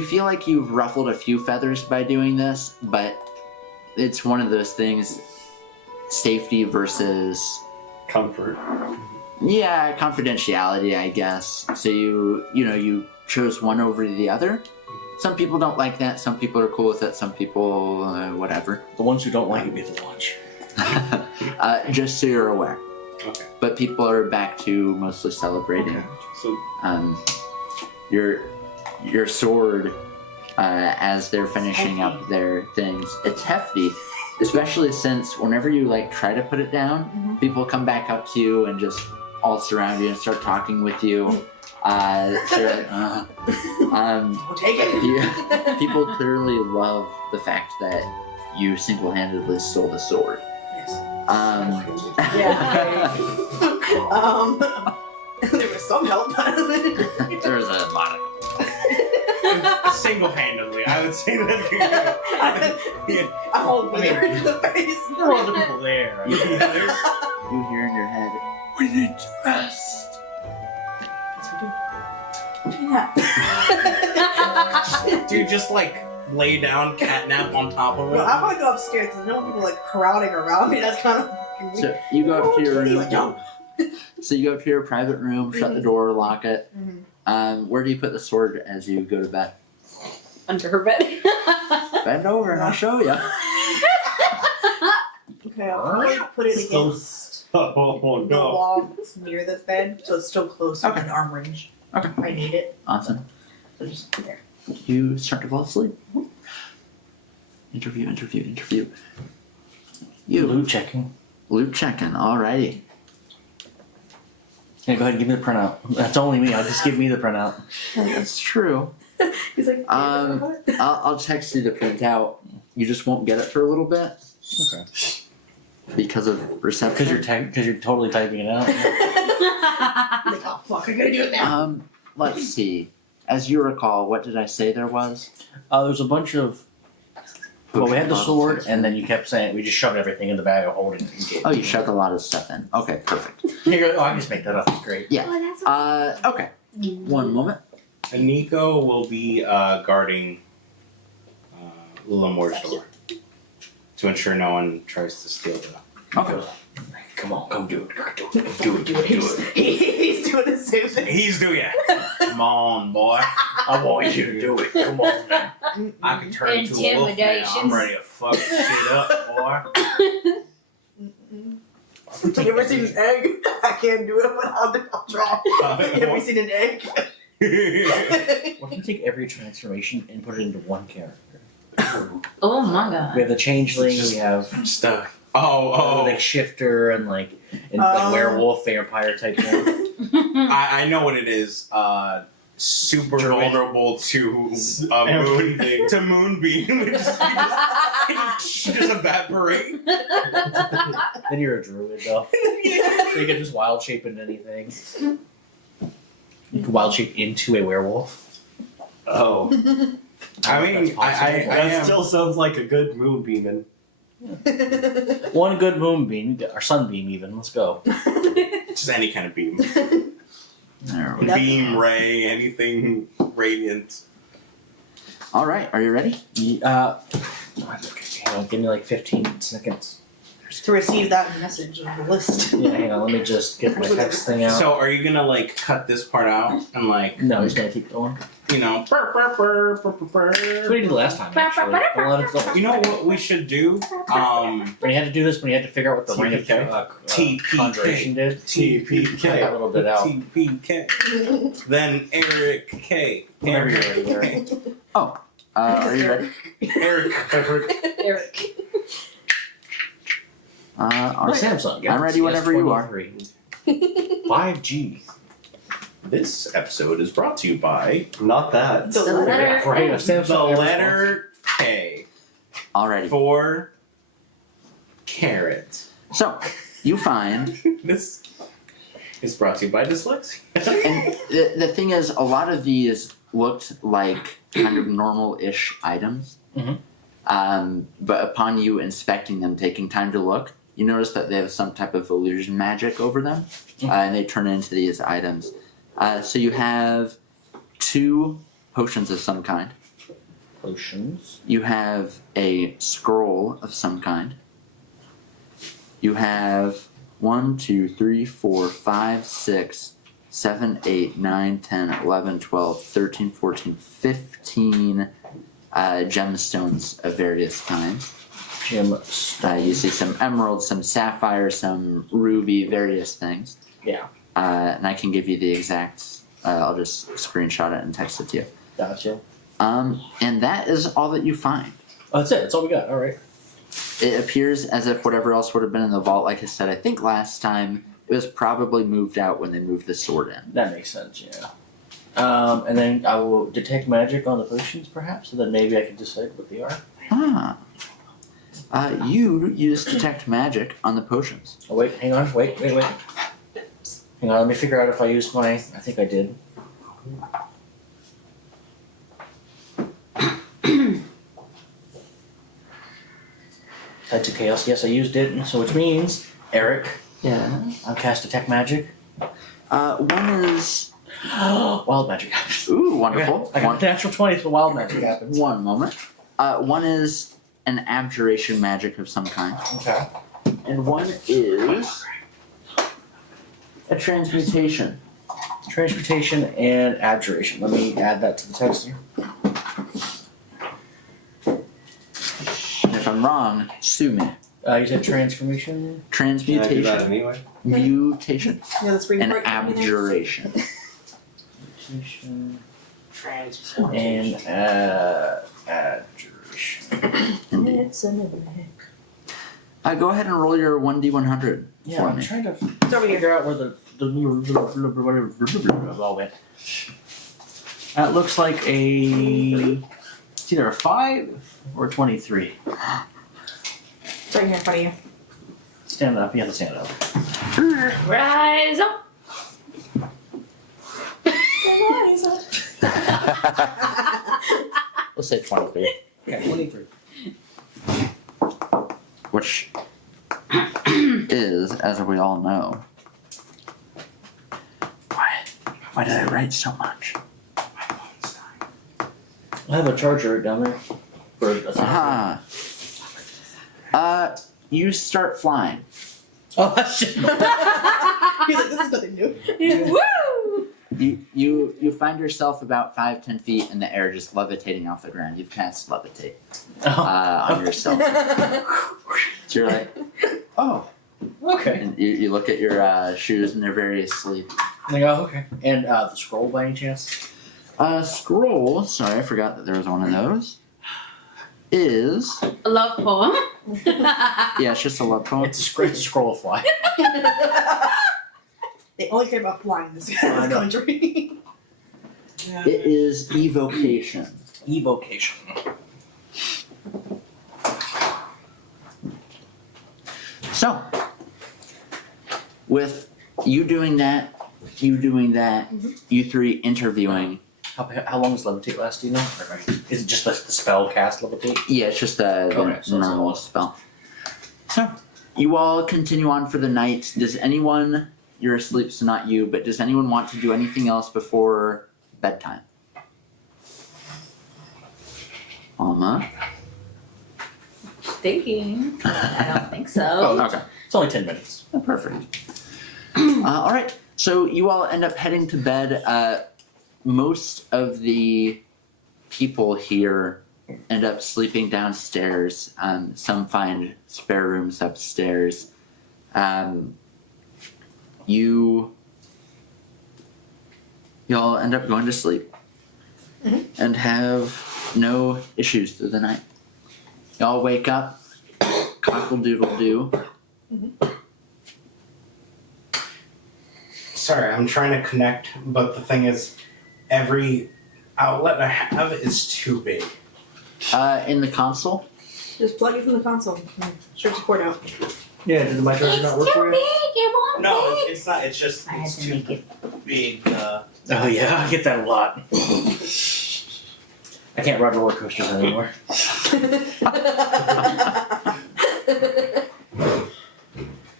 feel like you've ruffled a few feathers by doing this, but it's one of those things. Safety versus Comfort. confidentiality, I guess. So you chose one over the other. Some people don't like that. Some people are cool with it. Some people, whatever. The ones who don't like it get to watch. Just so you're aware. Okay. But people are back to mostly celebrating. So Your sword, as they're finishing up their things, it's hefty. Especially since whenever you try to put it down, people come back up to you and just all surround you and start talking with you. So you're like, We'll take it. people clearly love the fact that you single-handedly stole the sword. Yes. Yeah. There was some help. There's a lot of single-handedly, I would say that. I'm holding her in the face. There were other people there. you hear in your head, we need to rest. Dude, just lay down, catnap on top of Well, it. I'm gonna go upstairs because I don't want people crowding around me. That's kind of fucking weird. So you go up to your room. No. So you go up to your private room, shut the door, lock it. Mhm. Where do you put the sword as you go to bed? Under her bed. Bend over and I'll show you. Okay, I'll probably put it against Oh the no. wall near the bed, so it's still close Okay. in arm range. Okay. I need it. Awesome. So just put there. You start to fall asleep. Interview. You. Loot checking. Loot checking, alrighty. Yeah, go ahead and give me the printout. That's only me. I'll just give me the printout. That's true. He's like, I'll text you the printout. You just won't get it for a little bit Okay. because of reception. Because you're totally typing it out. like, oh fuck, I gotta do it now. Let's see. As you recall, what did I say there was? There's a bunch of. Well, we had the sword, and then you kept saying we just shoved everything in the bag of holding it. Oh, you shoved a lot of stuff in. Okay, perfect. You go, oh, I can just make that up. It's great. Yeah. Oh, that's Okay. One moment. And Nico will be guarding Lamore's door to ensure no one tries to steal the. Okay. Come on, come do it. Do it. He's doing the same thing. He's doing it. Come on, boy. I want you to do it. Come on, man. I can turn into a wolf now. I'm ready to fuck shit up, boy. You ever seen an egg? I can't do it, but I'll try. You ever seen an egg? What if we take every transformation and put it into one character? Oh my god. We have the changeling. We have Stuff. Oh. like shifter and like werewolf, vampire type thing. I know what it is. Super Druid. vulnerable to Everything. to moonbeam. just evaporate. Then you're a druid though, so you can just wild shape into anything. You can wild shape into a werewolf. Oh. I mean, I That am. still sounds like a good moonbeaming. One good moonbeam, or sunbeam even. Let's go. Just any kind of beam. There we go. Beam, ray, anything radiant. All right. Are you ready? Hang on, give me like 15 seconds. to receive that message on the list. Yeah, hang on, let me just get my text thing out. So are you gonna like cut this part out and like No, he's gonna keep going. you know burr, burr, burr, burr, burr, burr. That's what he did last time, actually. A lot of the- You know what we should do? When he had to do this, when he had to figure out what the ring of TPK. conjuration did, cut that TPK. little bit out. TPK. Then Eric K. Whenever you're Eric ready, K. Are you ready? Eric. Eric. All right. Samsung. I'm ready whenever you are. 5G. This episode is brought to you by Not that. The letter. Right, a Samsung. the letter K Already. for carrot. So you find, This is brought to you by dyslexia. and the thing is, a lot of these looked like kind of normal-ish items. Mhm. But upon you inspecting them, taking time to look, you notice that they have some type of illusion magic over them, and they turn into these items. So you have 2 potions of some kind. Potions. You have a scroll of some kind. You have 1, 2, 3, 4, 5, 6, 7, 8, 9, 10, 11, 12, 13, 14, 15 gemstones of various kinds. You see some emeralds, some sapphire, some ruby, various things. Yeah. And I can give you the exact. I'll just screenshot it and text it to you. Gotcha. And that is all that you find. Oh, that's it. That's all we got. All right. It appears as if whatever else would have been in the vault, like I said, I think last time it was probably moved out when they moved the sword in. That makes sense. Yeah. And then I will detect magic on the potions, perhaps, and then maybe I can decide what they are. You use detect magic on the potions. Oh wait, hang on. Wait. Hang on. Let me figure out if I used my. I think I did. Tied to chaos. Yes, I used it. So which means Eric. Yeah. I'll cast detect magic. One is. Wild magic happens. Ooh, wonderful. I got a natural 20, so wild magic happens. One moment. One is an abjuration magic of some kind. Okay. And one is a transmutation. Transmutation and abjuration. Let me add that to the text here. And if I'm wrong, sue me. You said transformation? Can I do that Transmutation, anyway? mutation, Yeah, let's bring and it right abjuration. Transmutation Transformation. and abjuration. Indeed. It's a mimic. Go ahead and roll your 1d100 Yeah, for I'm me. trying to It's over here. figure out where the all went. That looks like it's either a 5 or a 23. It's right here in front of you. Stand up. You have to stand up. Rise up. We'll say 23. Yeah, 23. Which is, as we all know. Why did I write so much? I have a charger down there. Aha. You start flying. Oh, shit. He's like, this is nothing new. Woo! You find yourself about 5-10 feet in the air, just levitating off the ground. You've cast levitate on yourself. So you're like, oh. Okay. And you look at your shoes and they're very asleep. And I go, okay. And the scroll by any chance? Scroll, sorry, I forgot that there was one of those, is, A love poem. yeah, it's just a love poem. It's a scroll of fly. They only care about flying this I know. country. It is evocation. Evocation. So, with you doing that, you 3 interviewing. How long does levitate last? Do you know? Or is it just the spell cast levitate? Yeah, it's just the Okay, so it's normal a- spell. So, you all continue on for the night. Does anyone, you're asleep, so not you, but does anyone want to do anything else before bedtime? Alma? thinking. I don't think so. Oh, Okay. It's only 10 minutes. Oh, perfect. All right. So you all end up heading to bed. Most of the people here end up sleeping downstairs. Some find spare rooms upstairs. You all end up going to sleep and have no issues through the night. Y'all wake up, cockle-doodle-doo. Sorry, I'm trying to connect, but the thing is, every outlet I have is too big. In the console, Just plug it from the console. Stretch the cord out. Yeah, did my charger not work for you? It won't No, it's not. It's just I had it's to too make it. big. Oh yeah, I get that a lot. I can't ride roller coasters anymore.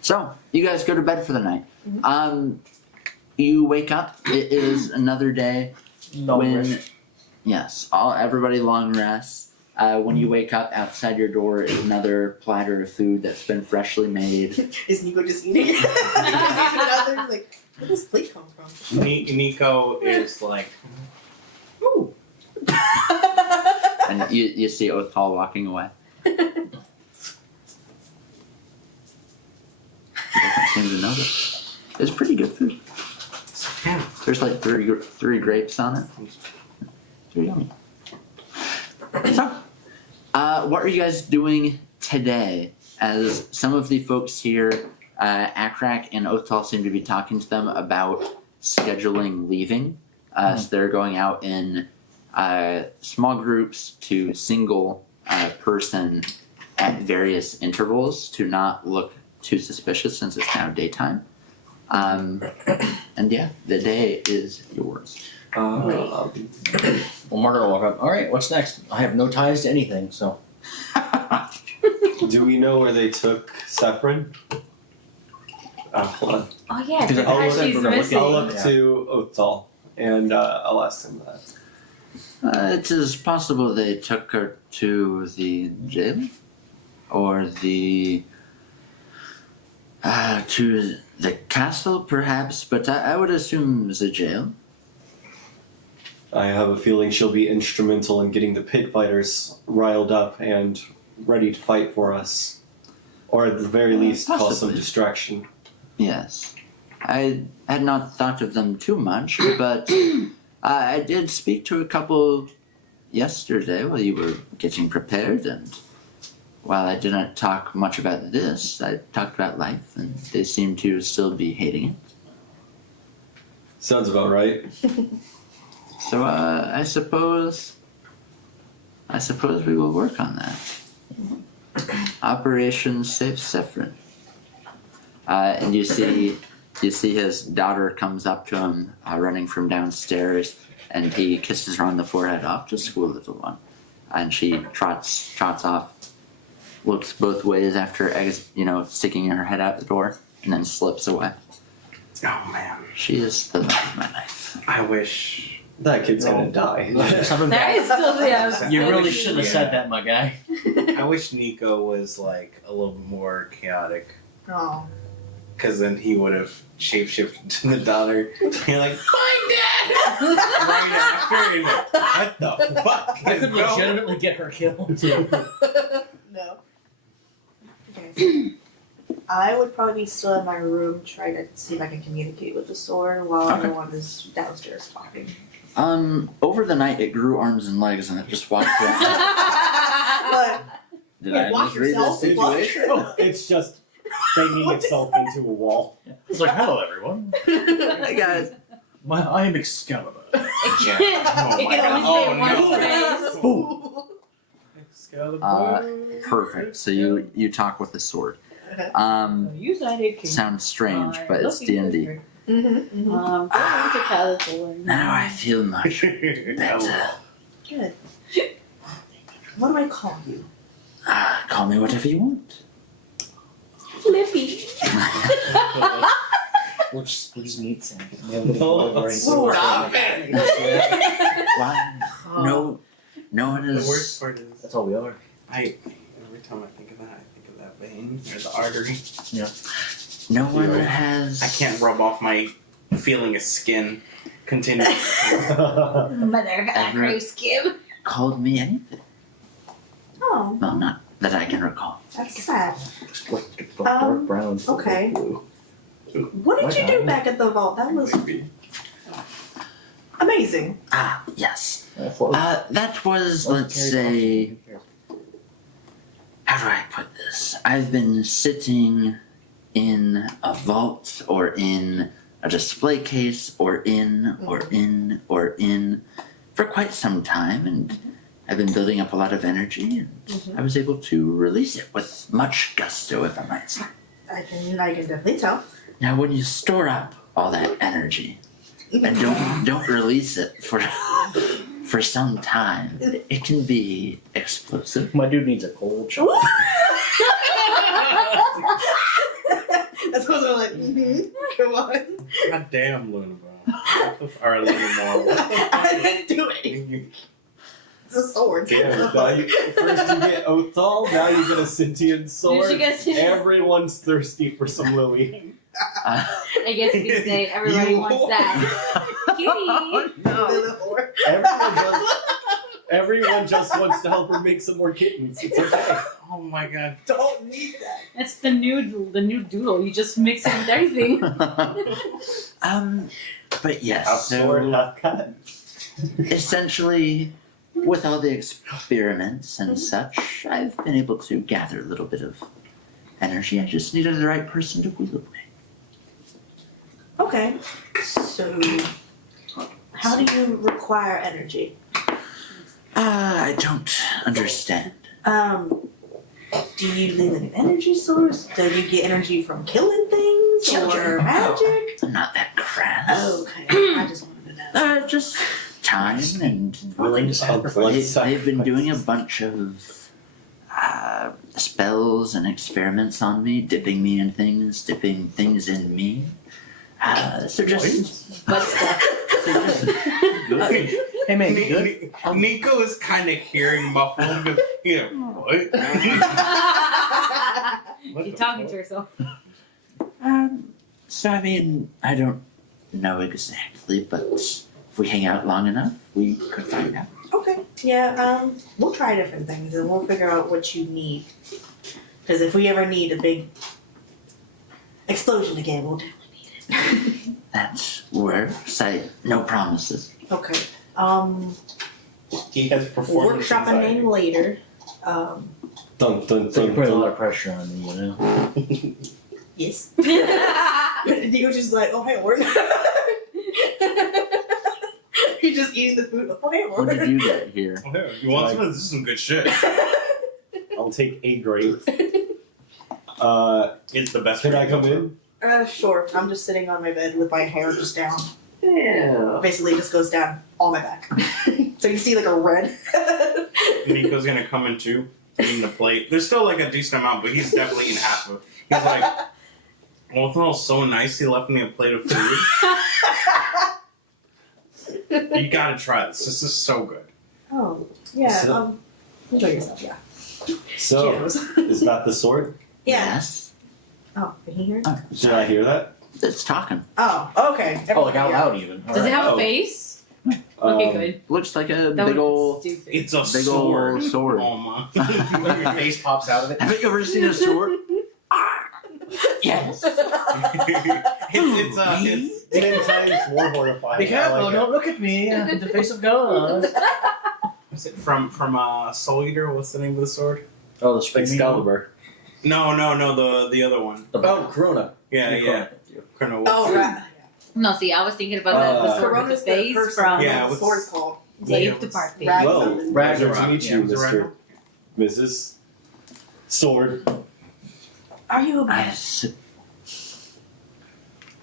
so you guys go to bed for the night. You wake up. It is another day. Yes, everybody long rests. When you wake up, outside your door is another platter of food that's been freshly made. Is Nico just eating it? Like, where does this plate come from? Nico is like, ooh. And you see Othal walking away. Doesn't seem to notice. It's pretty good food. Yeah. There's like three grapes on it. They're yummy. So, what are you guys doing today? As some of the folks here, Akrak and Othal seem to be talking to them about scheduling leaving. So they're going out in small groups to single person at various intervals to not look too suspicious since it's now daytime. And yeah, the day is yours. Well, Margaret will walk up. All right, what's next? I have no ties to anything, so. Do we know where they took Saffron? Hold on. Oh yeah, Because I'll because look- she's we're gonna look missing. at- I'll look Yeah. to Othal and I'll ask him that. It is possible they took her to the jail, or to the castle, perhaps. But I would assume the jail. I have a feeling she'll be instrumental in getting the pit fighters riled up and ready to fight for us. Or at the very least, cause some possibly. distraction. Yes, I had not thought of them too much, but I did speak to a couple yesterday while you were getting prepared, and while I didn't talk much about this, I talked about life, and they seem to still be hating it. Sounds about right. So I suppose we will work on that. Operation Safe Saffron. And you see his daughter comes up to him, running from downstairs, and he kisses her on the forehead. Off to school, little one. And she trots off, looks both ways after sticking her head out the door, and then slips away. Oh man, She is the love of my life. I wish. That kid's gonna die. That is still the You really should have said that, my guy. I wish Nico was like a little more chaotic, Oh. because then he would have shapeshifted to the daughter. You're like, my dad! Right after, and like, what the fuck? I could No. legitimately get her killed. No. Okay. I would probably be still in my room trying to see if I can communicate with the sword while Okay. everyone is downstairs talking. Over the night it grew arms and legs and it just walked around. But Did wait, I walk misread yourself? this situation? Oh, it's just banging itself into a wall. It's like, hello, everyone. Hey guys. I am Excalibur. It can only say one phrase. Perfect. So you talk with the sword. You said it can. Sounds strange, but it's D&D. Going to California. Now I feel much better. Good. What do I call you? Call me whatever you want. Flippy. We'll just meet Sam. Stop it! Why? No one The worst is. part is, That's all we are. every Every time I think of that, I think of that vein or the artery. No one Right. has. I can't rub off my feeling of skin. Continue. Mother, I Ever- crave skim. called me anything. Oh, Well, not that I can recall. that's sad. Dark brown. okay. Blue. What did you do back at the vault? That was amazing. Ah, yes. Float. That was, let's say, how do I put this? I've been sitting in a vault or in a display case or in for quite some time, and I've been building up a lot of energy, and I was able to release it with much gusto, if I might say. I can definitely tell. Now, when you store up all that energy and don't release it for some time, it can be explosive. My dude needs a cold shower. That's what I'm like. Come on. God damn, Luna, bro. Or Luna Moore. What the fuck? I didn't do it. It's a sword. Damn, now first you get Othal, now you get a sentient sword. You get sentient- Everyone's thirsty for some Louis. Uh, I guess you could say everybody You- wants that. Kitty. Little whore. Everyone just wants to help her make some more kittens. It's okay. Oh my god. Don't need that. That's the new doodle. You just mix it with everything. but yes, Half sword, so half cut. essentially, with all the experiments and such, I've been able to gather a little bit of energy. I just needed the right person to wheel it with. Okay. So, how do you require energy? I don't understand. Do you live in an energy source? Do you get energy from killing things or Children. magic? I'm not that crass. Okay, I just wanted to know. Just time and Willing to sacrifice. they've been doing a bunch of spells and experiments on me, dipping me in things, dipping things in me. So just Butt stuff. good. Hey man, you good? Nico is kind of hearing muffled because, what? She's talking to herself. So I mean, I don't know exactly, but if we hang out long enough, we could find out. Okay. Yeah, we'll try different things and we'll figure out what you need. Because if we ever need a big explosion again, we'll definitely need it. That works. No promises. Okay. He has performance Workshop a anxiety. name later. Dun dun So you're dun putting a lot dun. of pressure on me, you know? Yes. He was just like, oh, hey, Ward. He's just eating the food. Oh, hey, What Ward. did you get here? Okay, you want some of this? This is some good shit. I'll take a grape. It's the best. Can I come in? Sure. I'm just sitting on my bed with my hair just down. Yeah. Basically, it just goes down on my back. So you see like a red. Nico's gonna come in too, eating the plate. There's still like a decent amount, but he's definitely eating half of it. He's like, well, it smells so nice. He left me a plate of food. You gotta try this. This is so good. Oh, yeah. So- Enjoy yourself, yeah. So, Cheers. is that the sword? Yeah. Yes. Oh, can he hear? Oh, Did I hear that? it's talking. Oh, okay. Oh, like out loud even. Does it have Oh. a face? Okay, Um, good. Looks like a That big would ol'. stupid. It's a Big sword. ol' sword. Oh my. Your face pops out of it. Have you ever seen a sword? Yes. it's 10 times more horrifying. Be careful! I like Don't look at me. The face of God. is it from Soul Eater? What's the name of the sword? Oh, the it. spring Excalibur. No, the other one. Oh, Corona. Yeah. Chrono. Oh, right. No, see, I was thinking about the sword with Corona's the the face person from Yeah, the what's- sword's called. Dave Department. Rag- Well, Ragnarok, pleasure to meet yeah. you, Is it Mr. Ragnarok? Mrs. Sword. Are you a I man? s-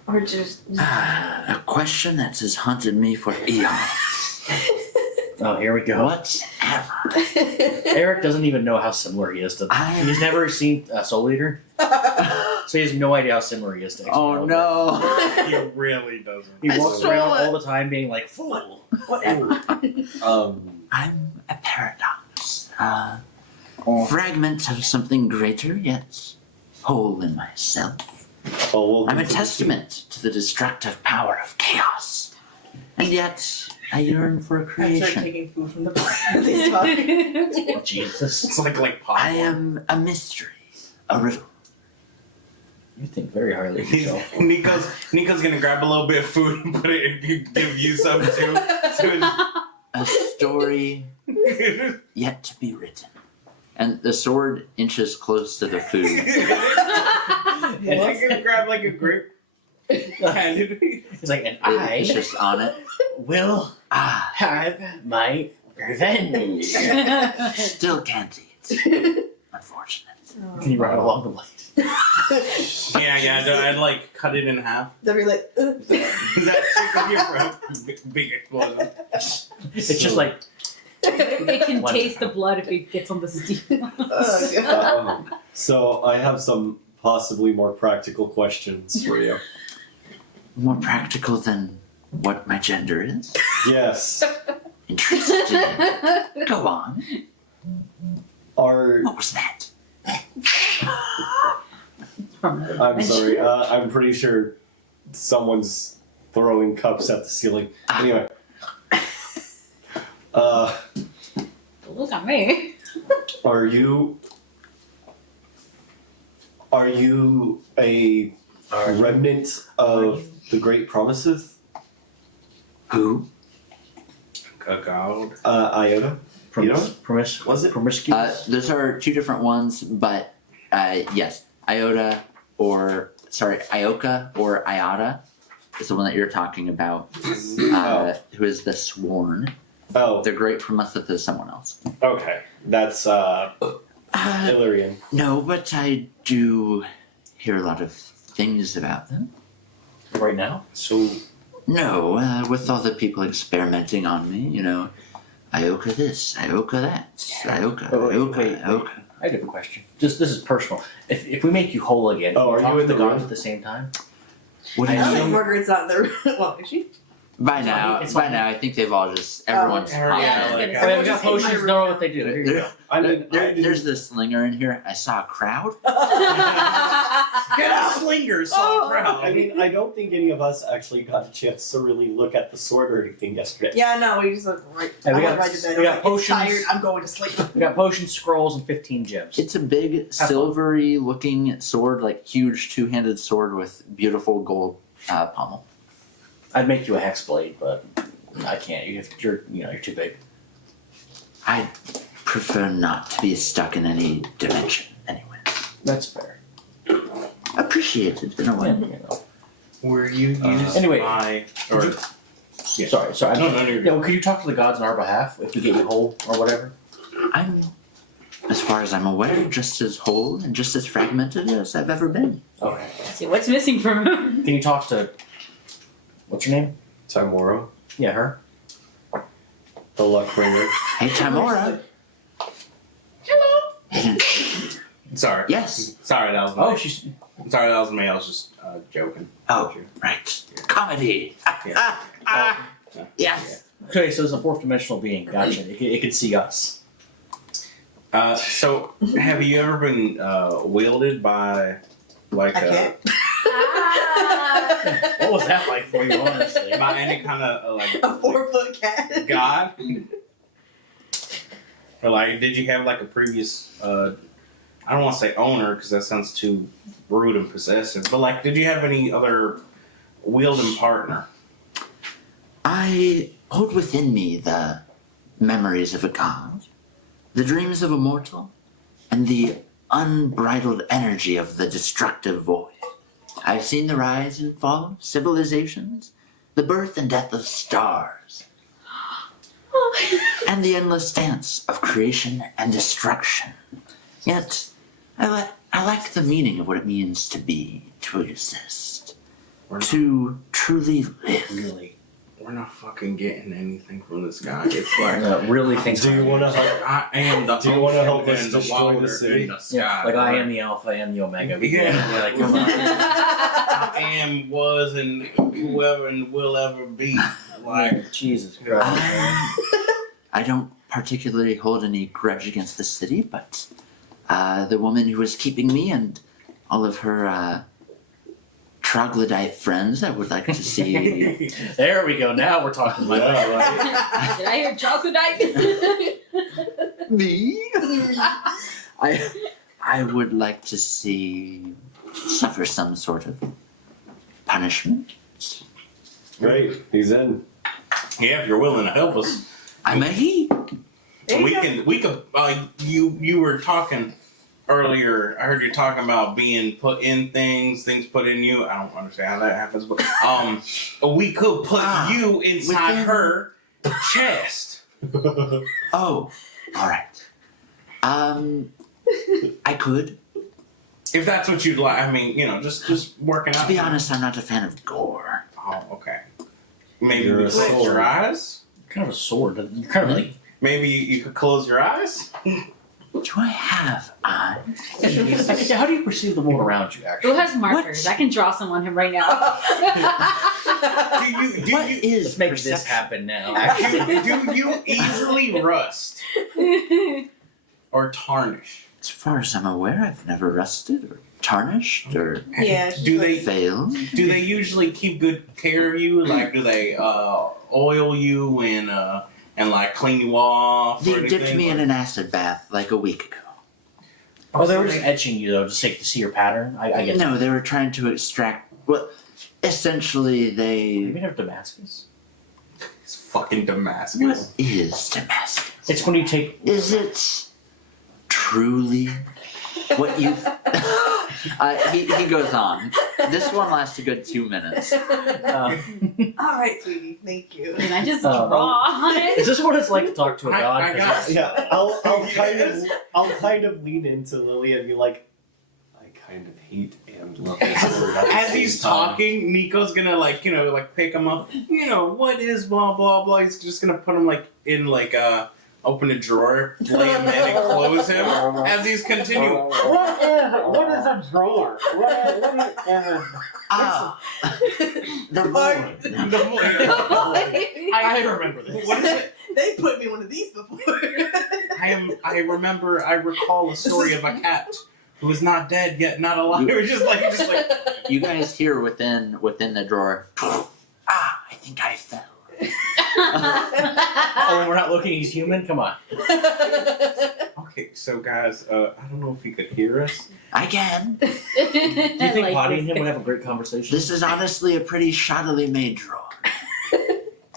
Or just. a question that has haunted me for eons. Oh, here we go. Whatever. Eric doesn't even know how similar he is to. He's never seen Soul Eater, so he has no idea how similar he is to. Oh Excalibur. no. He really doesn't. He I walks stole around it. all the time being like, "Fool." Whatever. I'm a paradox. fragment of something greater, yet whole in myself. Oh, well, I'm a testament to the destructive power of chaos. And yet, I yearn for a I start creation. taking food from the bar. These talking. Jesus. It's like popcorn. I am a mystery, a riddle. You think very highly of yourself. Nico's gonna grab a little bit of food and put it and give you some too. A story yet to be written. And the sword inches close to the food. You're gonna grab like a grape. It's like, and It's I just on it. will Ah, have my revenge. still can't eat. Unfortunate. Can you run along the blade? Yeah. I'd like cut it in half. They'll be like, Is that chicken here for big explosion? It's just like It can One taste the blood if it gets on the steam. oh, God. So I have some possibly more practical questions for you. More practical than what my gender is. Yes. Interesting. Go on. Are What was that? From the I'm sorry. I'm pretty sure someone's throwing cups at the ceiling. Anyway. Look at me. Are you a remnant of the Great Promises? Who? Cacao. Iota? You know? Was it? Promiscuous? Those are two different ones, but yes, Ioka or Iota is the one that you're talking about. Who is the sworn? Oh, The Great Prometheus is someone else. okay. That's Illyrian. No, but I do hear a lot of things about them. Right now? So No, with all the people experimenting on me, Ioka this, Ioka that, Ioka, Oh, wait, Ioka, wait. Ioka. I have a question. This is personal. If we make you whole again, Oh, can are you talk you to in the the gods room? at the same time? What do I you don't think? think Margaret's not in the room. Well, is she? By It's now, fine, it's by fine. now, I think they've all everyone's okay. popped Yeah, I was in. gonna Oh, say. yeah, we got just in my potions. room. Know what they do. Here you go. I mean, There's this slinger in here. I saw a crowd. Get out, slingers! Oh. I mean, I don't think any of us actually got a chance to really look at the sword or anything yesterday. Yeah, no, we just went right. Hey, we I went got- right to bed. we I got was like, potions. it's tired. I'm going to sleep. We got potions, scrolls, and 15 gems. It's a big, silvery looking sword, like huge two-handed sword with beautiful gold pommel. I'd make you a hex blade, but I can't. You're too big. I prefer not to be stuck in any dimension. Anyway, That's fair. appreciated in a way. Yeah, you know. Were you used Anyway, by could or you- Yeah. Sorry. No, you're Yeah, well, could you talk to the gods on our behalf if we get you whole or whatever? I'm, as far as I'm aware, just as whole and just as fragmented as I've ever been. Okay. See what's missing from him. Can you talk to what's your name? Timora, Yeah, her. the luck bringer. Hey, Tamora. sorry. Yes. Sorry, that was me. Oh, she's. Sorry, that was me. I was just joking. Oh, right. Comedy. Yes. Okay, so it's a fourth dimensional being. Gotcha. It can see us. So have you ever been wielded by like I can't. What was that like for you, honestly? by any kind of like A 4-foot cat. god? Or like, did you have like a previous? I don't want to say owner because that sounds too rude and possessive. But like, did you have any other wielding partner? I hold within me the memories of a god, the dreams of a mortal, and the unbridled energy of the destructive void. I've seen the rise and fall of civilizations, the birth and death of stars, and the endless dance of creation and destruction. Yet, I like the meaning of what it means to be, to exist, to truly live. Really? We're not fucking getting anything from this guy. It's like Really think. Do you want to help? I am the Do you wanna help ocean us and the destroy the water city? and the sky. Yeah, like I am the alpha and the omega. Yeah. Like, come on. I am, was, and whoever and will ever be. Like, Jesus Christ. I don't particularly hold any grudge against the city, but the woman who was keeping me and all of her troglodyte friends, I would like to see. There we go. Now we're talking my language. Did I hear troglodyte? Me? I would like to see suffer some sort of punishment. Right, he's in. Yeah, if you're willing to help us, I'm a he. There you we go. can. You were talking earlier. I heard you talking about being put in things put in you. I don't understand how that happens, but we could put you inside within- her chest. Oh, all right. I could. If that's what you'd like. I mean, just working out. To be honest, I'm not a fan of gore. Oh, okay. Maybe You're you a could close your sword. eyes. Kind of a sword. You're kind of like. Maybe you could close your eyes. Do I have eyes? How do you perceive the world around you? Who Actually, has markers? What? I can draw some on him right now. Do What you is let's make this perception? happen now. do you easily rust or tarnish? As far as I'm aware, I've never rusted or tarnished or Yeah. Do they failed. do they usually keep good care of you? Like, do they oil you and like clean you off? They or dipped anything? me in an acid bath like a week ago. Oh, they were just etching you though, just to see your pattern. I get that. No, they were trying to extract. Well, essentially, You they. mean of Damascus? It's fucking Damascus. What is Damascus? It's when you take. Is it truly what you? He goes on. This one lasts a good 2 minutes. Uh, All right, sweetie. Thank you. Can I just Oh. draw on it? is this what it's like to talk to a god? I got- Yeah, I'll kind of lean into Lily and be like, I kind of hate and love this word at the As same he's time. talking, Nico's gonna pick him up. What is blah blah blah? He's just gonna put him in open a drawer, lay him in, and close him as he's continuing. What is a drawer? Ah, the Lord. I remember this. What is it? They put me in one of these before. I recall a story of a cat who is not dead yet not alive. It was just like You guys hear within the drawer. I think I fell. Oh, we're not looking. He's human. Come on. okay. So guys, I don't know if he could hear us. I can. Do you think Potty and him would have a great conversation? This is honestly a pretty shoddily made drawer.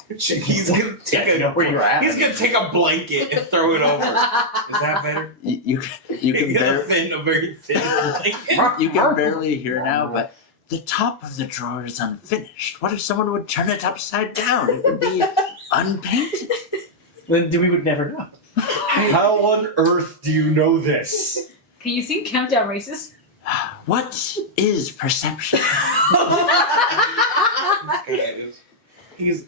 He's gonna take Yeah, you know where you're at. He's gonna take a blanket and throw it over. Is that better? You can a very thin blanket. you can barely hear now, but the top of the drawer is unfinished. What if someone would turn it upside down? It would be unpainted. Then we would never know. How on earth do you know this? Can you sing Countdown Racist? What is perception? He's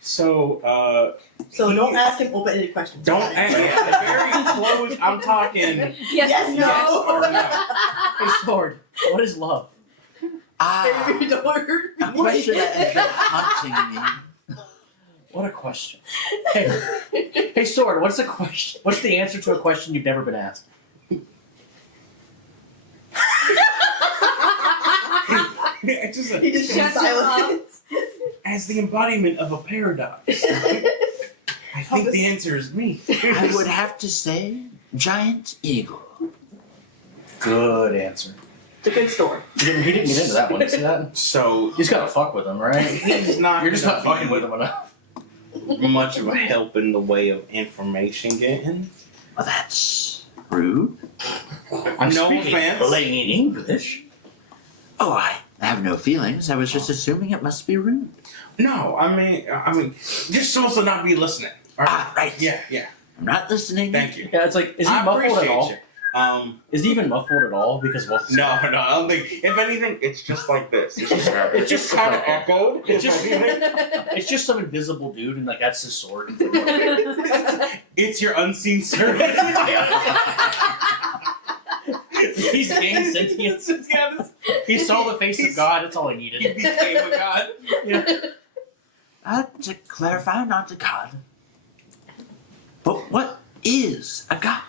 so So don't ask him open-ended questions. don't very close. I'm talking Yes, no. yes or no. Hey, Sword, what is love? Baby, don't hurt A question that has been haunting me. What a question. Hey, Sword, what's the question? What's the answer to a question you've never been asked? It's just He just Shut goes silent. as the embodiment of a paradox. I think the answer is me. I would have to say giant eagle. Good answer. It's a good story. He didn't get into that one. See that? So You just gotta fuck with him, right? he's not. You're just not gonna fucking be with him enough. much of a help in the way of information getting. Well, that's rude. I'm No speaking offense. plain English. Oh, I have no feelings. I was just assuming it must be rude. No, I mean, you're supposed to not be listening. All right. Right. Yeah, yeah. I'm not listening. Thank you. Yeah, it's like, is he I muffled at appreciate all? you. Is he even muffled at all? Because well, No, I don't think. If anything, it's just like this. It's just kind of echoed. It's just- If anything. it's just some invisible dude, and like that's his sword. It's your unseen servant. He's gained sentience. He saw the face of God. That's all he He needed. became a god. Yeah. To clarify, not to God. But what is a god?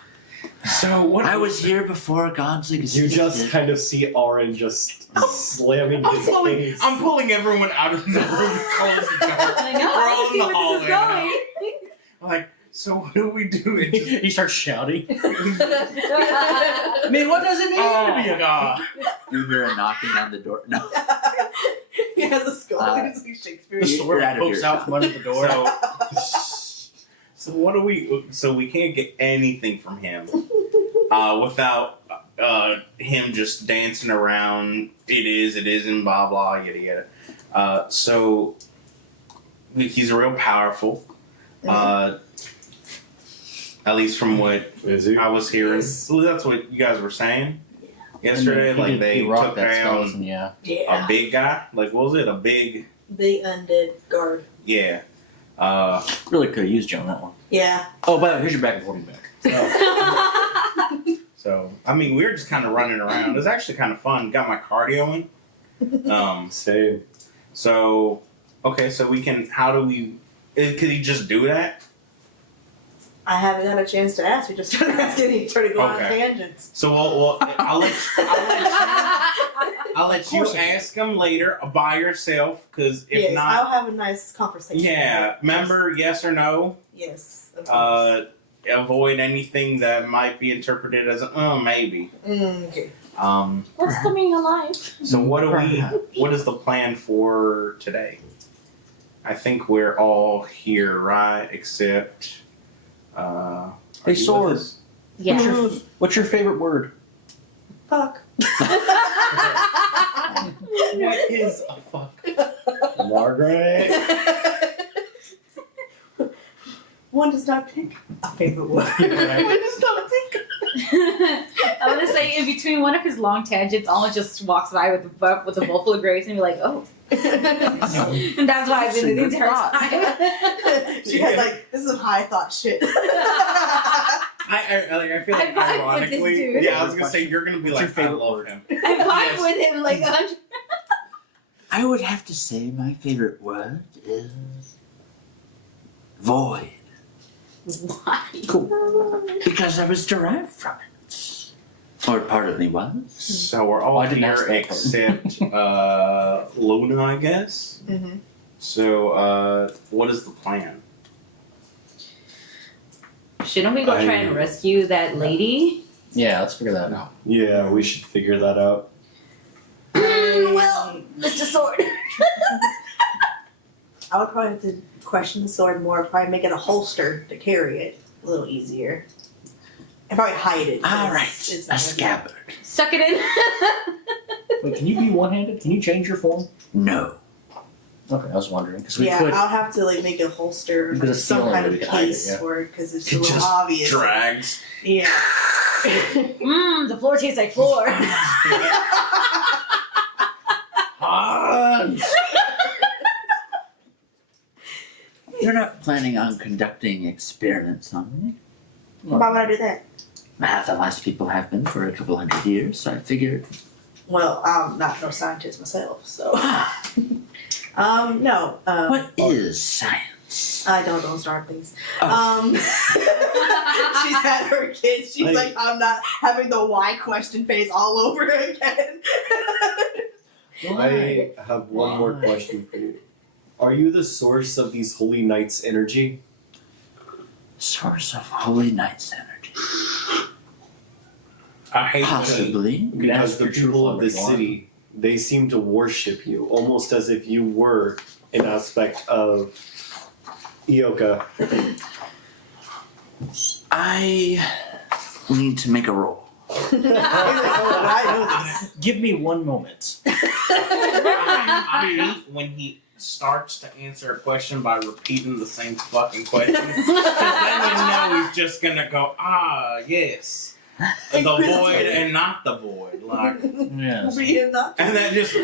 So what? I was here before gods existed. You just kind of see Aaron just slamming I'm his pulling, face. I'm pulling everyone out of the room and close the door. I know. We're I all can see in the where this is hallway going. I'm like, so what do we do? He starts shouting. I mean, what does it mean to be a god? You hear a knocking on the door. No. He has a skull. He's like Shakespeare. The sword You're out of pokes your out from under the door. So what do we? So we can't get anything from him without him just dancing around. It isn't, blah blah, yada yada. So he's real powerful. At least from what Is he? I was hearing. So that's what you guys were saying yesterday. He like did- they he rocked took that down skeleton, yeah. Yeah. a big guy. Like what was it? A big Big undead guard. yeah. Really could have used you on that one. Yeah. Oh, by the way, here's your back and forth back. So I mean, we were just kind of running around. It was actually kind of fun. Got my cardio in. Same. So okay, so we can. How do we? Could he just do that? I haven't got a chance to ask. We just started asking each other to go on Okay. tangents. So I'll let you ask him later by yourself, because if Yes, I'll not, have a nice conversation. yeah. Remember, yes or no. Yes. Of course. Avoid anything that might be interpreted as maybe. Okay. What's the meaning of life? So what do we? What is the plan for today? I think we're all here, right? Except. Are Hey, you with Sword. us? Yeah. What's your favorite word? Fuck. What is a fuck? Margaret. One does not pick a favorite word. One does not pick. I want to say in between one of his long tangents, Alma just walks by with the buffalo grapes and be like, "Oh," and that's why I've been the entire time. She has like this is some high thought shit. I feel like I vibe with this ironically, dude. yeah, I was gonna say you're gonna be What's like, your I favorite love word? him. I vibe with him like 100. I would have to say my favorite word is void. Why? Because I was derived from it. Or part of me was. So we're all I didn't ask here that part. except Luna, I guess. Mm-hmm. So what is the plan? Shouldn't we go try and rescue that lady? Yeah, let's figure that out. Yeah, we should figure that out. Well, Mr. Sword. I would probably have to question the sword more. Probably make it a holster to carry it a little easier. And probably hide it. All right, It's a not scabbard. Suck it in. Wait, can you be one-handed? Can you change your form? No. Okay, I was wondering because we Yeah, could. I'll have to like make a holster, Because it's the some only kind way of we can hide it, case yeah. for it, because it's It a little just obvious. Drags. Yeah. The floor tastes like floor. Hans! You're not planning on conducting experiments on me? Why would I do that? The last people have been for a couple hundred years, so I figured. Well, I'm not no scientist myself, so. No. What is science? I don't start things. Oh. She's had her kids. She's like, I'm not having the why question face all over again. I have one more question for you. Are you the source of these holy knights' energy? Source of holy knight's energy. I hate Possibly. You can Because ask the your true people of form this if you want. city, they seem to worship you, almost as if you were an aspect of Ioka. I need to make a roll. I know this. Give me one moment. I hate when he starts to answer a question by repeating the same fucking question. Because then you know he's just gonna go, yes. The void and not the void. Like, Yes. Being not and then just,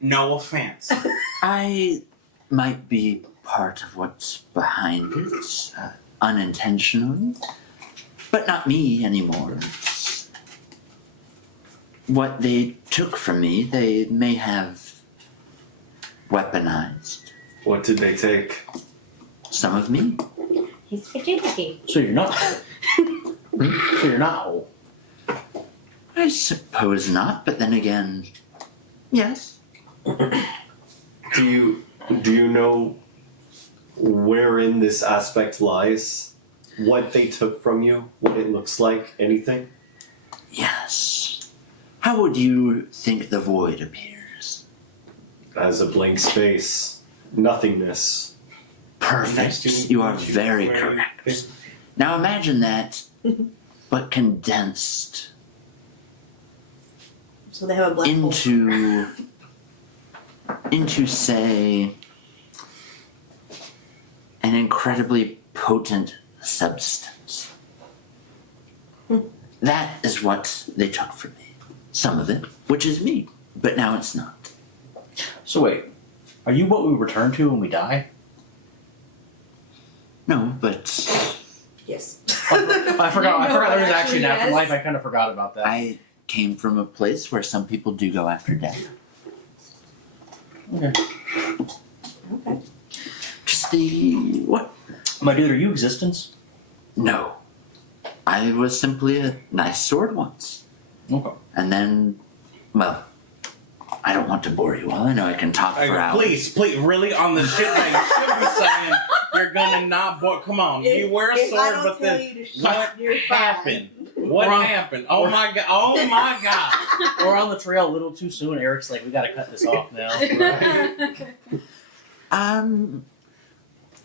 no offense. I might be part of what's behind it, unintentionally, but not me anymore. What they took from me, they may have weaponized. What did they take? Some of me, He's frigidity. So you're not. So you're not whole. I suppose not, but then again, yes. Do you know wherein this aspect lies? What they took from you? What it looks like? Anything? Yes. How would you think the void appears? As a blank space, nothingness. Perfect. You are very correct. Now imagine that, but condensed So they have a black hole. into say an incredibly potent substance. That is what they took from me. Some of it, which is me, but now it's not. So wait, are you what we return to when we die? No, but Yes. I forgot. I No, forgot there was actually an actually, yes. afterlife. I kind of forgot about that. I came from a place where some people do go after death. Okay. Okay. Just the what? My dude, are you existence? No. I was simply a nice sword once. Okay. And then, well, I don't want to bore you all. I know I can talk for hours. Please, really, on the shit that you should be saying, you're gonna not bore. Come on, you wear a If I sword, don't but tell then you to shut, what you're fine. happened? What We're on- happened? Oh my god! Oh my god! We're on the trail a little too soon. Eric's like, we gotta cut this off now.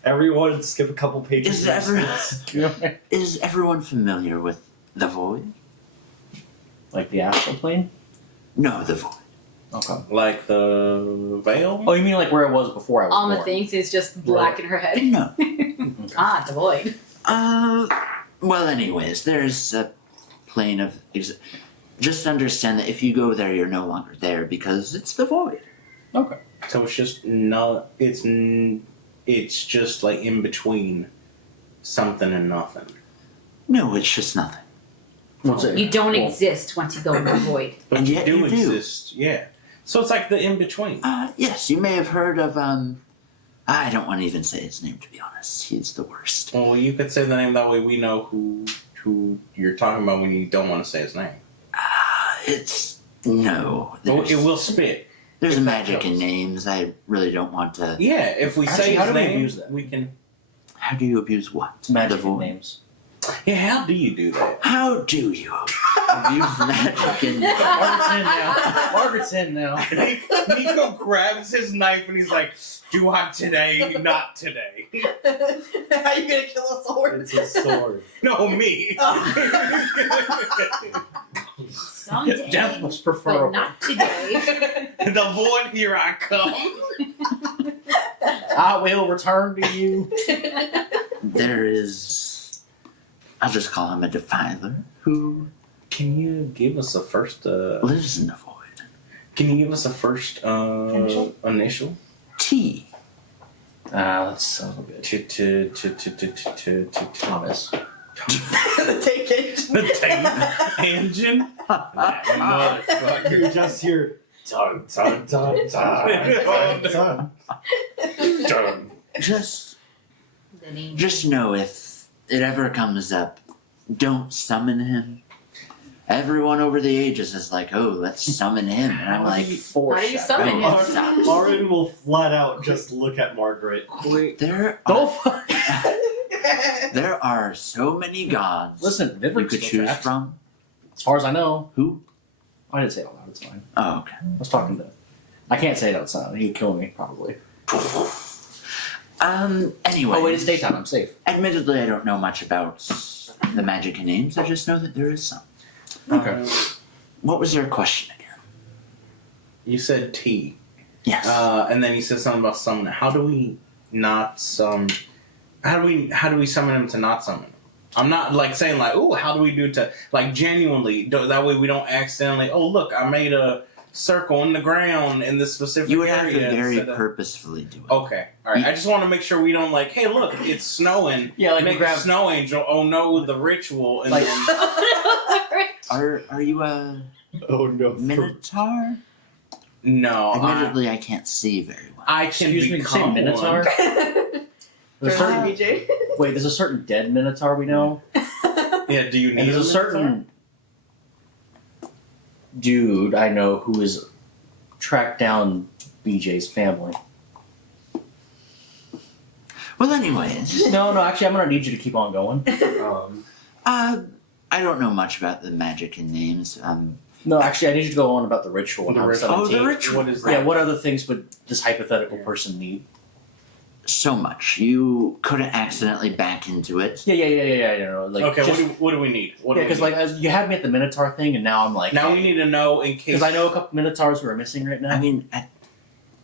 Everyone, skip a couple pages. Is everyone familiar with the void? Like the astral plane? No, the void. Okay. Like the veil? Oh, you mean like where it was before I was Alma born? thinks it's just black in her head. No. Ah, the void. Well, anyways, there's a plane of. Just understand that if you go there, you're no longer there because it's the void. Okay. So it's just no. It's just like in between something and nothing. No, it's just nothing. What's it? You don't Well, exist once you go in the void. But And you yet do you do. exist, yeah. So it's like the in between. Yes, you may have heard of, I don't want to even say his name, to be honest. He's the worst. Well, you could say the name that way we know who you're talking about when you don't want to say his name. No. But There's, it will spit. there's if that magic in helps. names. I really don't want to. Yeah, if we Actually, say how his do we name, abuse that? we can. How do you abuse what? Magic the void. names. Yeah, how do you do that? How do you abuse magic in Margaret's in now. Margaret's in now. Nico grabs his knife and he's like, "Do I today? Not today." How you gonna kill a sword? It's a sword. No, me. Someday, Death was but preferable. not today. The void, here I come. I will return to you. There is. I'll just call him a defiler who Can you give us a first? lives in the void. Can you give us a first initial? T. That's so good. To Thomas. The take it. the tape engine. That motherfucker. You just hear dun dun dun dun dun dun. Done. Just know if it ever comes up, don't summon him. Everyone over the ages is like, oh, let's summon him. And I'm like, How do you summon him? oh, Arin will flat out just look at Margaret. there Go are, there are so many gods Listen, you Vivek could choose from. As far as I know, Who? I didn't say it out loud. It's fine. Oh, okay. I was talking to. I can't say it outside. He'd kill me probably. Anyway. Oh wait, it's daytime. I'm safe. Admittedly, I don't know much about the magic in names. I just know that there is some. Okay. What was your question again? You said T. Yes. And then you said something about summon. How do we not summon? How do we summon him to not summon him? I'm not like saying like, oh, how do we do to like genuinely? That way we don't accidentally. Oh, look, I made a circle in the ground in this specific you would have area. to very instead of- purposefully do it. Okay, all right. I just want to make sure we don't like, hey, look, it's snowing. Yeah, like Make we grab. a snow angel. Oh no, the ritual. And Like- then, Are you a Oh no. minotaur? no, Admittedly, I can't see very well. I can Excuse me, did you say become Minotaur? one. There's a certain, wait, there's a certain dead Minotaur we know. Yeah, do you need And there's a certain dude I know who has tracked down BJ's family. Well, anyways, No, actually, I'm gonna need you to keep on going. I don't know much about the magic and names. No, actually, I need you to go on about the ritual. And The how ritual. Oh, the 17. ritual. What is Yeah, that? what other things would this hypothetical person need? So much. You couldn't accidentally back into it. Yeah, I don't know. Like, Okay, just, what do we need? What do yeah, we because need? like you had me at the Minotaur thing, and now I'm like, Now we need to know in case. because I know a couple Minotaurs who are missing right now. I mean,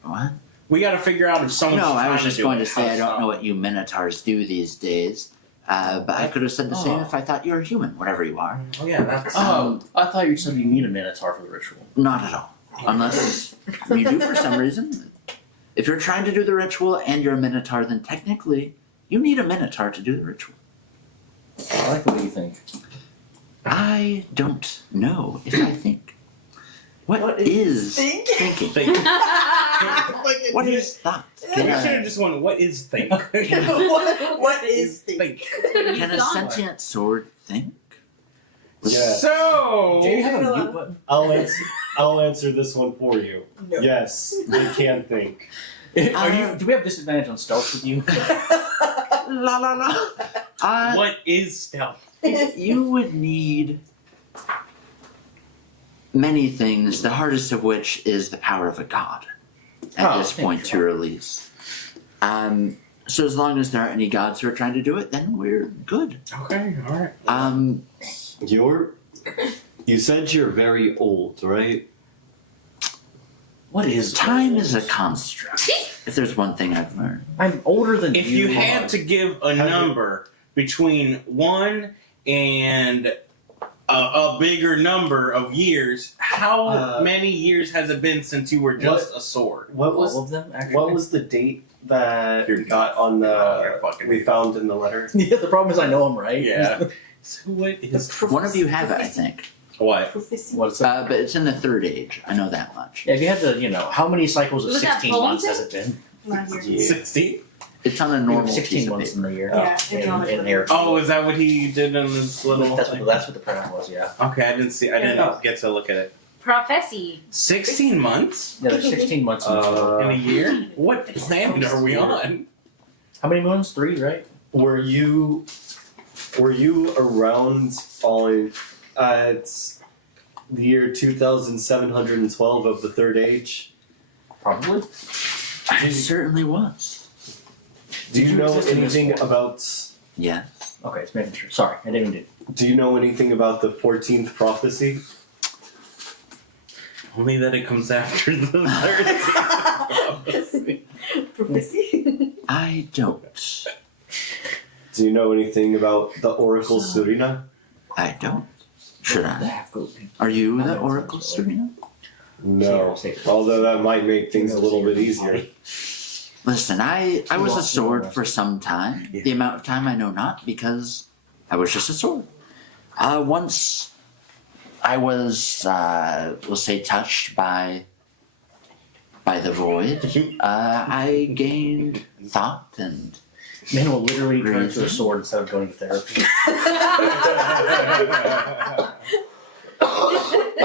what? we got to figure out if someone's. No, I trying was just do going it, to say how I don't stop know it. what you Minotaurs do these days. But I could have said the same Oh. if I thought you were human, whatever you are. Oh yeah, that's. I thought you said you need a Minotaur for the ritual. Not at all. Unless you do for some reason. If you're trying to do the ritual and you're a Minotaur, then technically you need a Minotaur to do the ritual. I like the way you think. I don't know if I think. What is think? thinking? Think. What is thought? We should have just won. What is think? what is think? Can a sentient sword think? Yeah. So. Do you have a Hello. mute button? I'll answer this one for you. No. Yes, they can think. Are you? Do we have disadvantage on stealth with you? La la la. What is stealth? You would need many things, the hardest of which is the power of a god at Oh, this thank point you. to release. So as long as there aren't any gods who are trying to do it, then we're good. Okay, all right. You said you're very old, right? What is Time is a construct. If there's one thing I've learned. I'm older than If you. you had to give a number between 1 and a bigger number of years, how many years has it been since you were just a sword? What all was of them, actually. what was the date that we got on you're fucking- we found in the letter? Yeah, the problem is I know him, right? Yeah. So what is One of you have it, I think. what? What is it? But it's in the third age. I know that much. Yeah, if you had to, how many cycles of Was that 16 poem months thing? has it been? Not here. Yeah. 16? It's on a We have normal 16 piece of months paper. in the year. Yeah, in air. Oh, is that what he did in his little That's thing? what the printout was, yeah. Okay, I didn't see. I didn't Yeah. get to look at it. Prophecy. 16 months Yeah, there's 16 months in in a the year? What planet are we on? How many moons? 3, right? Were you around on it's the year 2712 of the third age? Probably. I certainly was. Do you Did you know exist in this anything world? about Okay, it's making sure. Sorry, I didn't do. do you know anything about the 14th prophecy? Only that it comes after the 13th. Prophecy. I don't. Do you know anything about the Oracle Surina? I don't. Should The I? half-goat people. Are you I the don't Oracle think so. Serena? No. Although that might make things a little bit easier. Listen, I was a lost sword your for some time. Yeah. The amount of time I know not, because I was just a sword. Once I was, we'll say, touched by the void, I gained thought and Man will literally turn to a sword instead of going to therapy.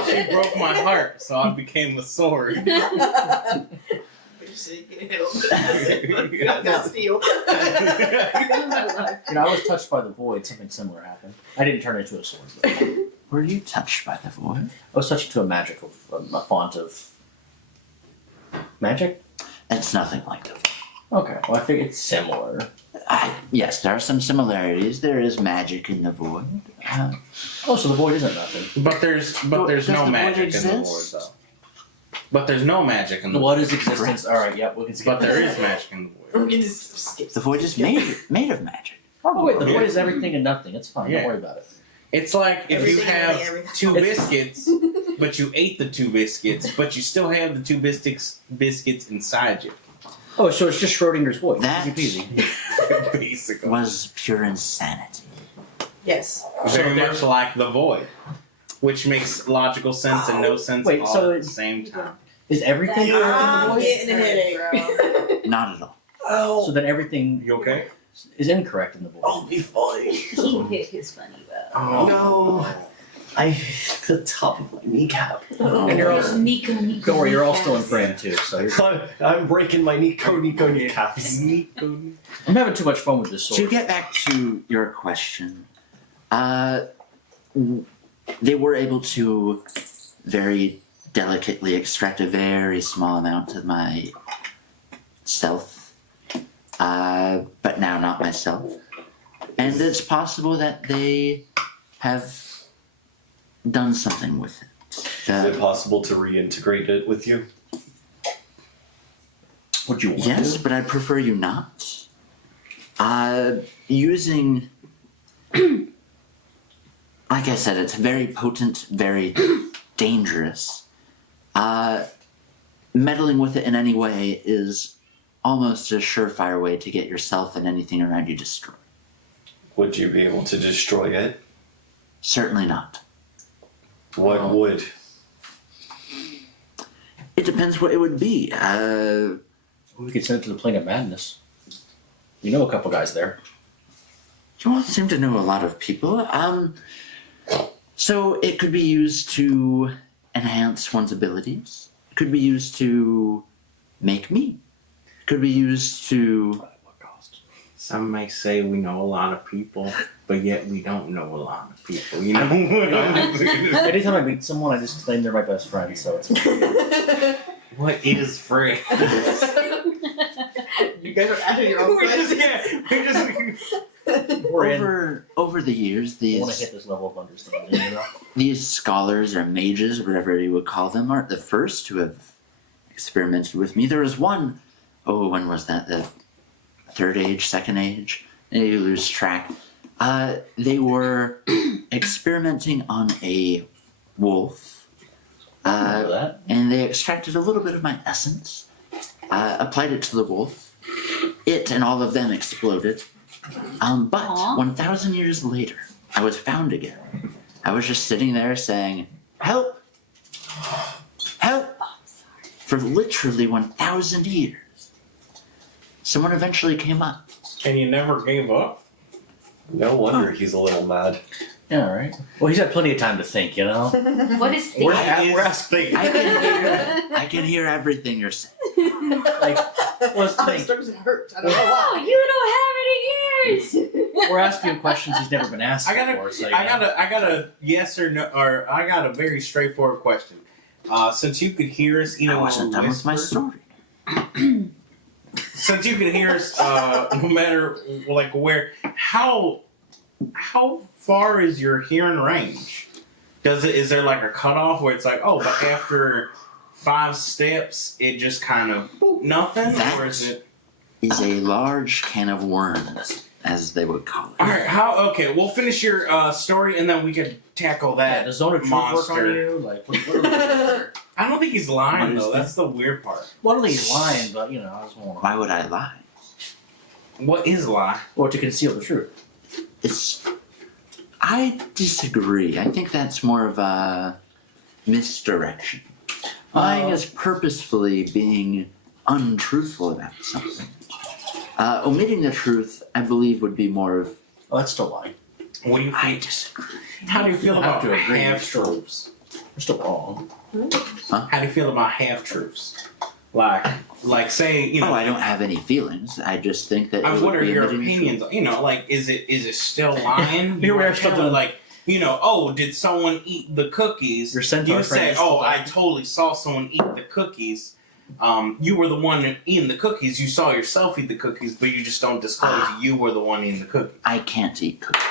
She broke my heart, so I became a sword. That's steel. I was touched by the void. Something similar happened. I didn't turn into a sword. Though. I were you touched by the void? was touched to a magic of a font of magic. It's nothing like the void. Okay, well I think it's similar. Yes, there are some similarities. There is magic in the void. Oh, so the void isn't nothing. But there's Does no the void magic in the void exist? though. But there's no magic in the What void. is existence? All right, yep, we can skip. But there is magic in the void. We can just skip. The void is made of magic. Oh wait, the Yeah. void is everything and nothing. It's fine. Yeah. Don't worry about it. It's like if you Everything, have everything. 2 biscuits, but you ate the 2 biscuits, but you still have the 2 biscuits inside you. Oh, so it's just Schrodinger's void. That- Easy peasy. Basically. Was pure insanity. Yes. Very So much like the void. Which makes logical sense and no sense Wait, all so at the it's- same time. Is everything I'm in the void? getting a headache. Not at all. Oh. So then everything. You okay? is incorrect in the voice. I'll be fine. He hit his funny bow. Oh No. I hit the top of my kneecap. And you're all, Nico. don't worry, you're all still in frame too. So I'm breaking my Nico kneecaps. I'm having too much fun with this To sword. get back to your question, they were able to very delicately extract a very small amount of my self, but now not myself. And it's possible that they have done something with it. Is it possible to reintegrate it with you? Would you want Yes, to? but I'd prefer you not. Using, like I said, it's very potent, very dangerous. Meddling with it in any way is almost a surefire way to get yourself and anything around you destroyed. Would you be able to destroy it? Certainly not. What would? It depends what it would be. We could send it to the plane of madness. You know a couple guys there. You all seem to know a lot of people. So it could be used to enhance one's abilities. It could be used to make me. It could be used to... At what cost? Some may say we know a lot of people, but yet we don't know a lot of people. You know. Anytime I meet someone, I just claim they're my best friend. So it's What is friends? You guys are adding your own friends. we're in. Over the years, I want to these hit this level of understanding. You know? these scholars or mages, whatever you would call them, aren't the first to have experimented with me. There was one, when was that? The Third Age, Second Age? You lose track. They were experimenting on a wolf, Remember that? and they extracted a little bit of my essence, applied it to the wolf. It and all of them exploded. But Aw. 1,000 years later, I was found again. I was just sitting there saying, "Help! Help!" For literally 1,000 years. Someone eventually came up. And you never gave up? No wonder he's a little mad. Yeah, right. Well, he's had plenty of time to think. You know. What is We're thinking? we're asking. I can hear everything you're saying. Like, let's My think. stomach hurts. I don't know Oh, why. you don't have any ears. We're asking him questions he's never been asked I got before. So, I got a yes or no, or I got a very straightforward question. Since you could hear us, I wasn't done with my whisper, story. since you can hear us, no matter like where, how far is your hearing range? Is there like a cutoff where it's like, oh, but after 5 steps, it just kind of nothing, That- or is it? Is a large can of worms, as they would call All it. right, okay, we'll finish your story and then we can tackle yeah, that. does Zone of Truth work on monster. you? Like, what are we doing here? I don't think he's lying What is though. that? That's the weird part. Well, I don't think he's lying, but you know, I just want Why would I lie? What is a lie? or to conceal the truth. I disagree. I think that's more of a misdirection. Lying is purposefully being untruthful about something. Omitting the truth, I believe, would be more of Oh, that's still lying. What do you I think? disagree. How do you feel You have about to agree. half truths? You're still wrong. How do you feel about half truths? Like say, you know, I don't have any feelings. I just think that. it what would are be your omitting the opinions? truth. You know, like is it still lying? Here we are You still tell doing- like, you know, oh, did someone eat the cookies? Your centaur You friend say, is still oh, I lying. totally saw someone eat the cookies. You were the one eating the cookies. You saw yourself eat the cookies, but you just don't disclose you were the one eating the cookies. I can't eat cookies.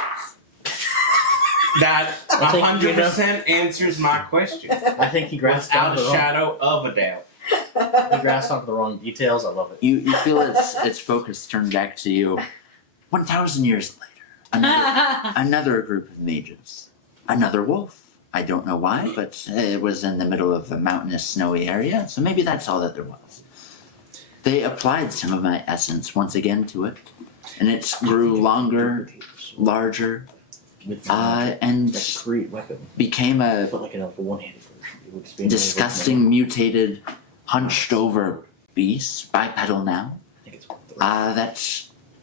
That I think, 100% answers my question. I think he grasped Without onto a the wrong. shadow of a doubt. He grasped onto the wrong details. I love it. You feel its focus turned back to you. 1,000 years later, another group of mages, another wolf. I don't know why, but it was in the middle of a mountainous, snowy area, so maybe that's all that there was. They applied some of my essence once again to it, and it grew longer, larger, and Like a great weapon, became a but like a one-handed version. It would just be an disgusting, mutated, hunched over beast, bipedal now. I think it's That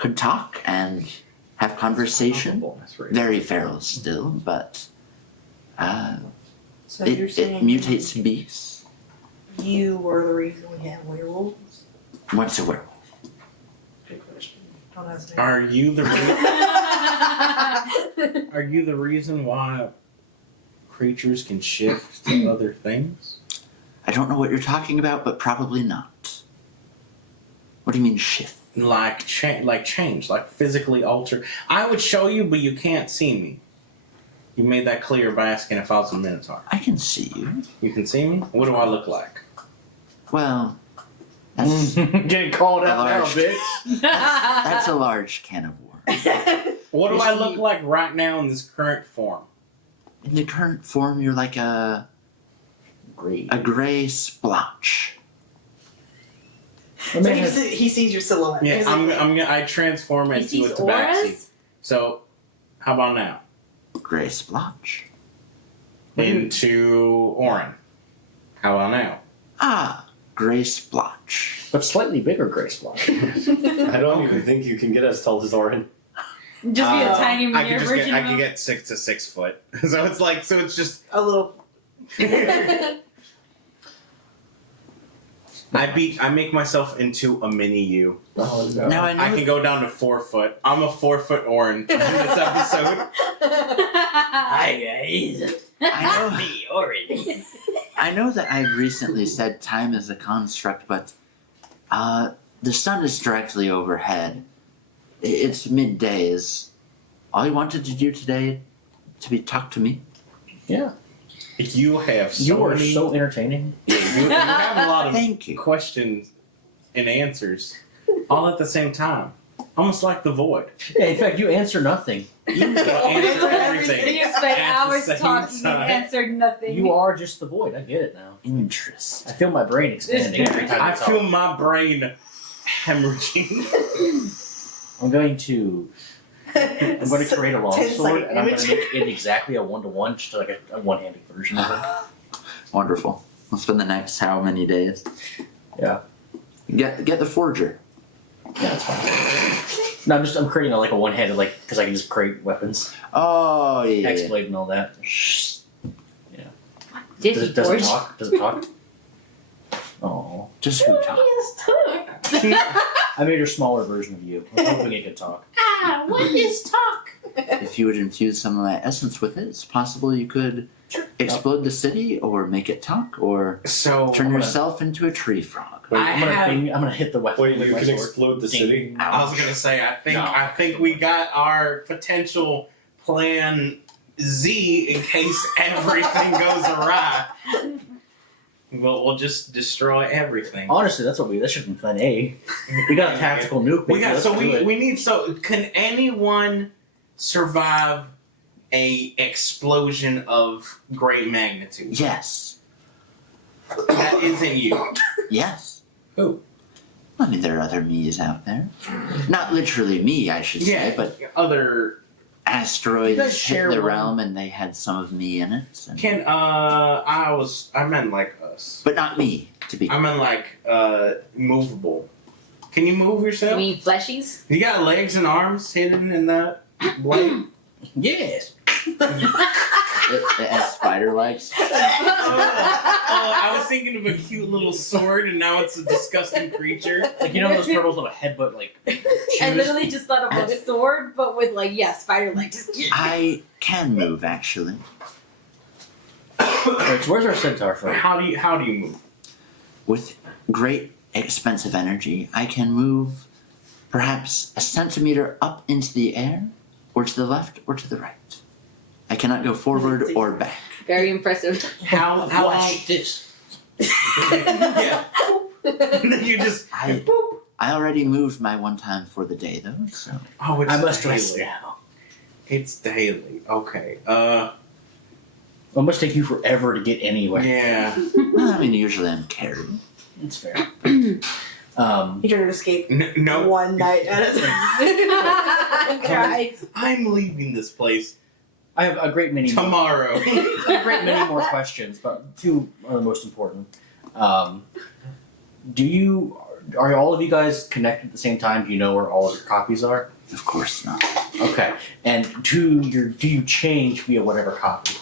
could talk and have conversation. That's right. Very feral still, but So it you're saying mutates to beasts. you were the reason we have werewolves? What's a werewolf? Good question. Don't ask me. Are you the are you the reason why creatures can shift to other things? I don't know what you're talking about, but probably not. What do you mean shift? Like change, like physically alter. I would show you, but you can't see me. You made that clear by asking if I was a minotaur. I can see you. You can see me? What do I look like? Well, that's, Getting called out now, Large. bitch. that's a large can of worms. What do You I see- look like right now in this current form? In the current form, you're like a Great. gray splotch. I So mean, he sees your silhouette. Yeah, He's I transform He into sees a tabaxi. auras? So, how about now? Gray splotch. Into Orin. How about now? Ah, gray splotch. but slightly bigger gray splotch. I don't even think you can get as tall as Orin. Just be a tiny I miniature could version I of could him. get 6 to 6 foot. So it's just a little. I make myself into a mini you. Oh, no. Now I know. I can go down to 4 foot. I'm a 4 foot Orin in this episode. guys. I know. Me, Orin. I know that I've recently said time is a construct, but the sun is directly overhead. It's midday. Is all you wanted to do today to be talk to me? Yeah. You have so You are many. so entertaining. you have a lot of Thank you. questions and answers all at the same time. Almost like the void. Yeah, in fact, you answer nothing. You answer Answer everything. everything. You spent at the hours same talking time. and answered nothing. You are just the void. I get it now. Interest. I feel my brain expanding every time I you talk. feel my brain hemorrhaging. I'm going to create a longsword, and I'm going to image. make it exactly a 1-to-1, just like a one-handed version of it. Wonderful. We'll spend the next how many days? Yeah. Get the forger. Yeah, that's fine. No, I'm creating a one-handed, because I can just create weapons, Oh yeah. X-blade and all that. Shh. Did Does he it, does it forge? talk? Does it talk? Oh. Just who talk? I made a smaller version of you. I was hoping it could talk. What is talk? If you would infuse some of my essence with it, it's possible you could explode the city, or make it talk, or So turn I'm gonna- yourself into a tree frog. Wait, I I'm gonna have- I'm gonna hit the weapon Wait, with you my can sword. explode the Ding. city? I was gonna say No. I think we got our potential plan Z in case everything goes awry. We'll just destroy everything. Honestly, that should have been plan A. We got a tactical nuke. We baby. got Let's so do it. we need so can anyone survive a explosion of great magnitude? Yes. That isn't you. Yes. Who? I mean, there are other me's out there. Not literally me, I should say, but other You guys asteroids share hit the one- realm and they had some of me in it. And, can I meant like us. but not me, to be I meant like movable. Can you move You yourself? mean fleshies? You got legs and arms hidden in that blade? Yes. it has spider legs. Oh, I was thinking of a cute little sword, and now it's a disgusting creature. Like those turtles with a headbutt I shoes? literally just thought of a sword, but with spider legs. I can move, actually. Alright, so where's our centaur from? How do you move? With great expensive energy, I can move perhaps a centimeter up into the air, or to the left, or to the right. I cannot go forward or back. Very impressive. How long? Watch this. Yeah. You just. I already moved my one time for the day, though, so. Oh, it's I must rest daily. now. It's daily. Okay. It must take you forever to get anywhere. Yeah. Well, I mean, usually I'm carried. It's fair. He tried to escape No. one night at a time. Guys. I'm leaving this place I have a great many more. tomorrow. I have a great many more questions, but two are the most important. Do you are all of you guys connected at the same time? Do you know where all of your copies are? Of course not. Okay. And do you change via whatever copy?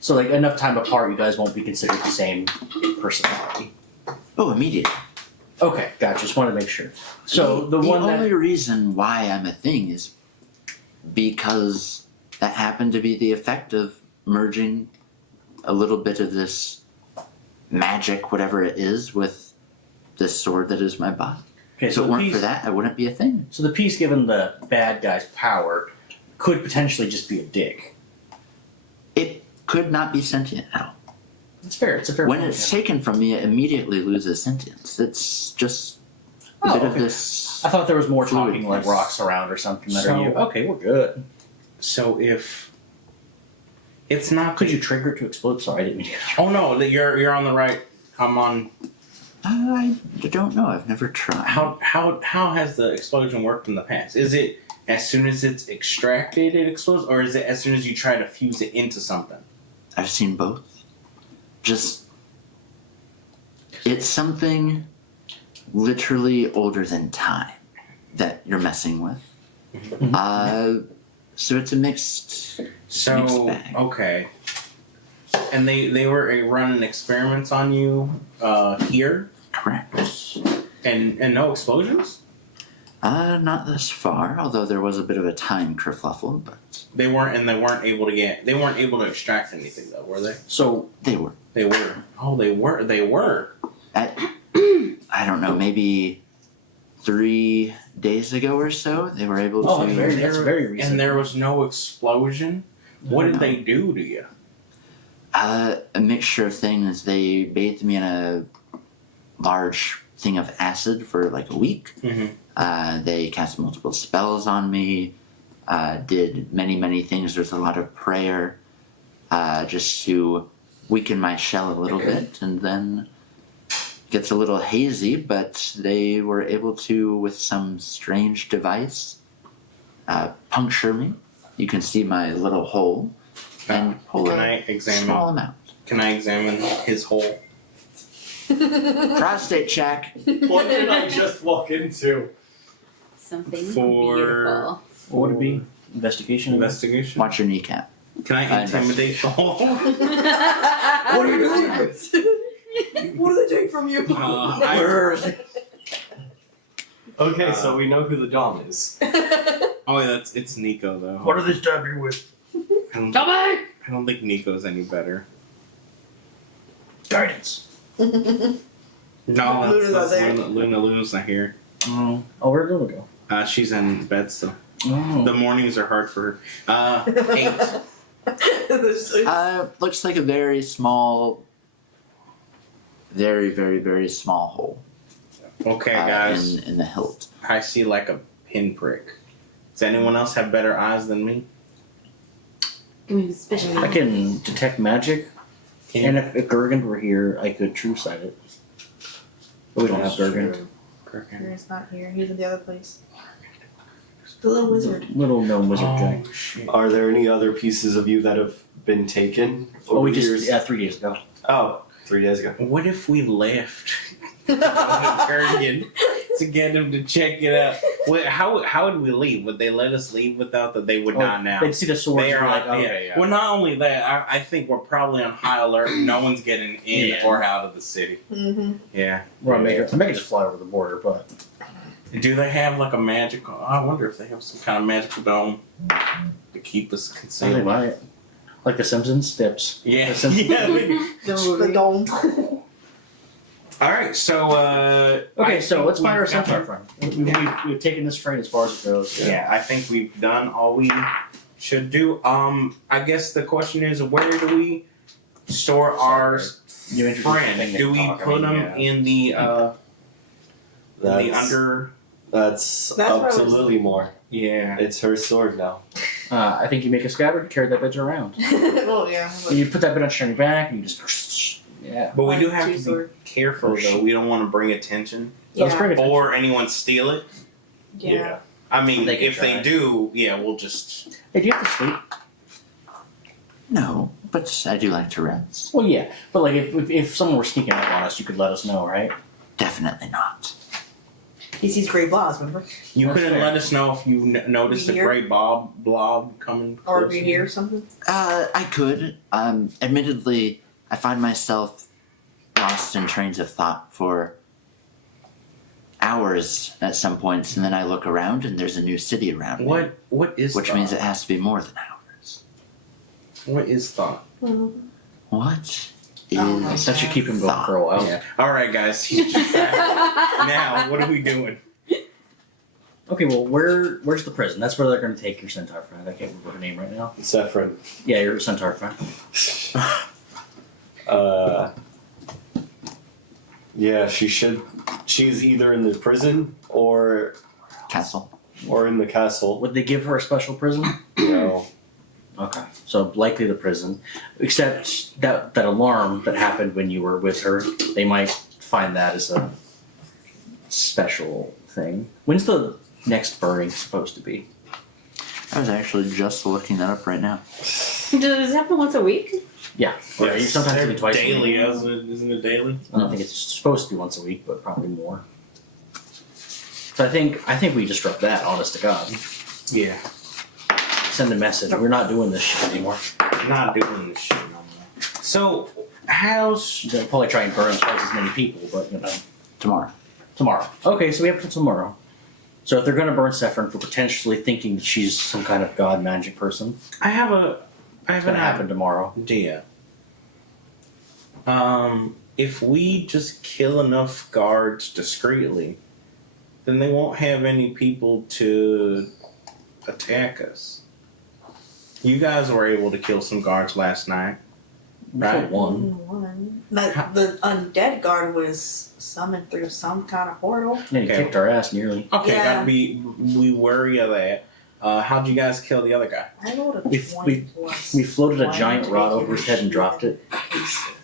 So like enough time apart, you guys won't be considered the same personality. Oh, immediately. Okay, gotcha. Just wanted to make sure. So the one only that reason why I'm a thing is because that happened to be the effect of merging a little bit of this magic, whatever it is, with this sword that is my body. okay, If so it the weren't piece, for that, I wouldn't be a thing. so the piece given the bad guy's power could potentially just be a dick. It could not be sentient at all. It's fair. It's a fair When point, it's yeah. taken from me, it immediately loses sentience. It's just a Oh, bit of okay. this. I thought there was more fluid talking like piece. rocks around or something that So- are you. Okay, we're good. So if it's not, Could you trigger it to explode? Sorry, I didn't mean to. Oh no, you're on the right. I'm on. I don't know. I've never tried. How has the explosion worked in the past? Is it as soon as it's extracted it explodes, or is it as soon as you try to fuse it into something? I've seen both. Just. It's something literally older than time that you're messing with. Mhm. So it's a mixed. Mixed So bag. okay, and they were running experiments on you here, Correct. and no explosions. Not this far, although there was a bit of a time kerfluffle, but They weren't able to extract anything though, were they? So they were. They were. Oh, they were. At, I don't know, maybe 3 days ago or so, they were able oh, to. that's very recent. And there was no explosion. What did they do to you? A mixture of things. They bathed me in a large thing of acid for like a week. Mm-hmm. They cast multiple spells on me. Did many things. There's a lot of prayer, just to weaken my shell a little bit, and then gets a little hazy. But they were able to, with some strange device, puncture me. You can see my little hole, and pull Can a I examine? small amount. Can I examine his hole? Prostate check. What did I just walk into? Something For- beautiful. What would it be? Investigation? Investigation. Watch your kneecap. Can I intimidate the hole? What are you doing? What are they taking from you? Okay, so we know who the Dom is. Oh, yeah, it's Nico though. What are they stabbing you with? I don't think Nico's any better. Guidance. No, Luna's not that's there. Luna's not here. Oh, where'd Luna go? She's in bed still. Oh. The mornings are hard for her. 8. Looks like a very small, very small hole. Okay, guys. in the hilt. I see like a pinprick. Does anyone else have better eyes than me? I can detect magic, and if Gergand were here, I could true sight it. But we don't have Gergand. He's not here. He's in the other place. The little wizard. Little gnome wizard guy. Oh, shit. Are there any other pieces of you that have been taken? Oh, we over just years? 3 days ago. Oh, 3 days ago. What if we left Kurgan to get him to check it out? How would we leave? Would they let us leave without that? They would not now. They'd see the sword and They be are like, on, okay, yeah. Well, not only that, I think we're probably on high alert. No one's getting in Yeah. or out of the city. Mm-hmm. Yeah. Well, I may just fly over the border, but Do they have like a magical? I wonder if they have some kind of magical dome to keep us they concealed. might. Like the Simpsons steps. Yeah. The Simpsons. Yeah. The dome. All right. So. Okay, I so think let's find our we've got- centaur friend. We've taken this train as far as it goes. Yeah, I think we've done all we should do. I guess the question is, where do we store our You introduced friend? the thing Do they we talk, I put mean, him in the under? That's That's up what I to was- Lily more. Yeah. It's her sword now. I think you make a scabbard and carry that bitch around. Well, yeah. And you put that bitch on your back and you just. Yeah. But we do Like have two to be sword. careful Or though. sheep. We don't want to bring attention Let's Yeah. bring it. or anyone steal it. Yeah. I mean, They can if they try. do, yeah, we'll just. Hey, do you have to sleep? No, but I do like to rest. Well, yeah. But like, if someone were sneaking up on us, you could let us know, right? Definitely. Definitely not. He sees gray blobs, remember? You That's couldn't fair. let us know if you noticed a Here? gray blob coming. Or closer? if you hear something. I could. Admittedly, I find myself lost in trains of thought for hours at some points, and then I look around and there's a new city around me. What is Which thought? means it has to be more than hours. What is thought? What is Oh my That should keep him going for a while. Yeah. All right, guys. He's just back. Now, what are we doing? Okay, well, where's the prison? That's where they're going to take your centaur friend. I can't remember her name right now. Zephyrin. Yeah, your centaur friend. Yeah, she's either in the prison or castle? in the castle. Would they give her a special prison? You know. Okay, so likely the prison. Except that alarm that happened when you were with her, they might find that as a special thing. When's the next burning supposed to be? I was actually just looking that up right now. Does this happen once a week? Yeah, or sometimes even twice a daily, week. isn't it daily? I don't think it's supposed to be once a week, but probably more. So I think we disrupt that, honest to God. Yeah. Send a message. We're not doing this shit anymore. Not doing this shit no more. So, how's They'll probably try and burn twice as many people, but Tomorrow. tomorrow. Okay, so we have till tomorrow. So if they're gonna burn Saffron for potentially thinking that she's some kind of god magic person, I have it's an gonna happen tomorrow. idea. If we just kill enough guards discreetly, then they won't have any people to attack us. You guys were able to kill some guards last night. Right. One. The undead guard was summoned through some kind of portal. Yeah, you Okay. kicked our ass nearly. Okay, Yeah. we worry of that. How'd you guys kill the other guy? I rolled a We- 20 plus We floated a one giant to rod make over him his head and dropped it.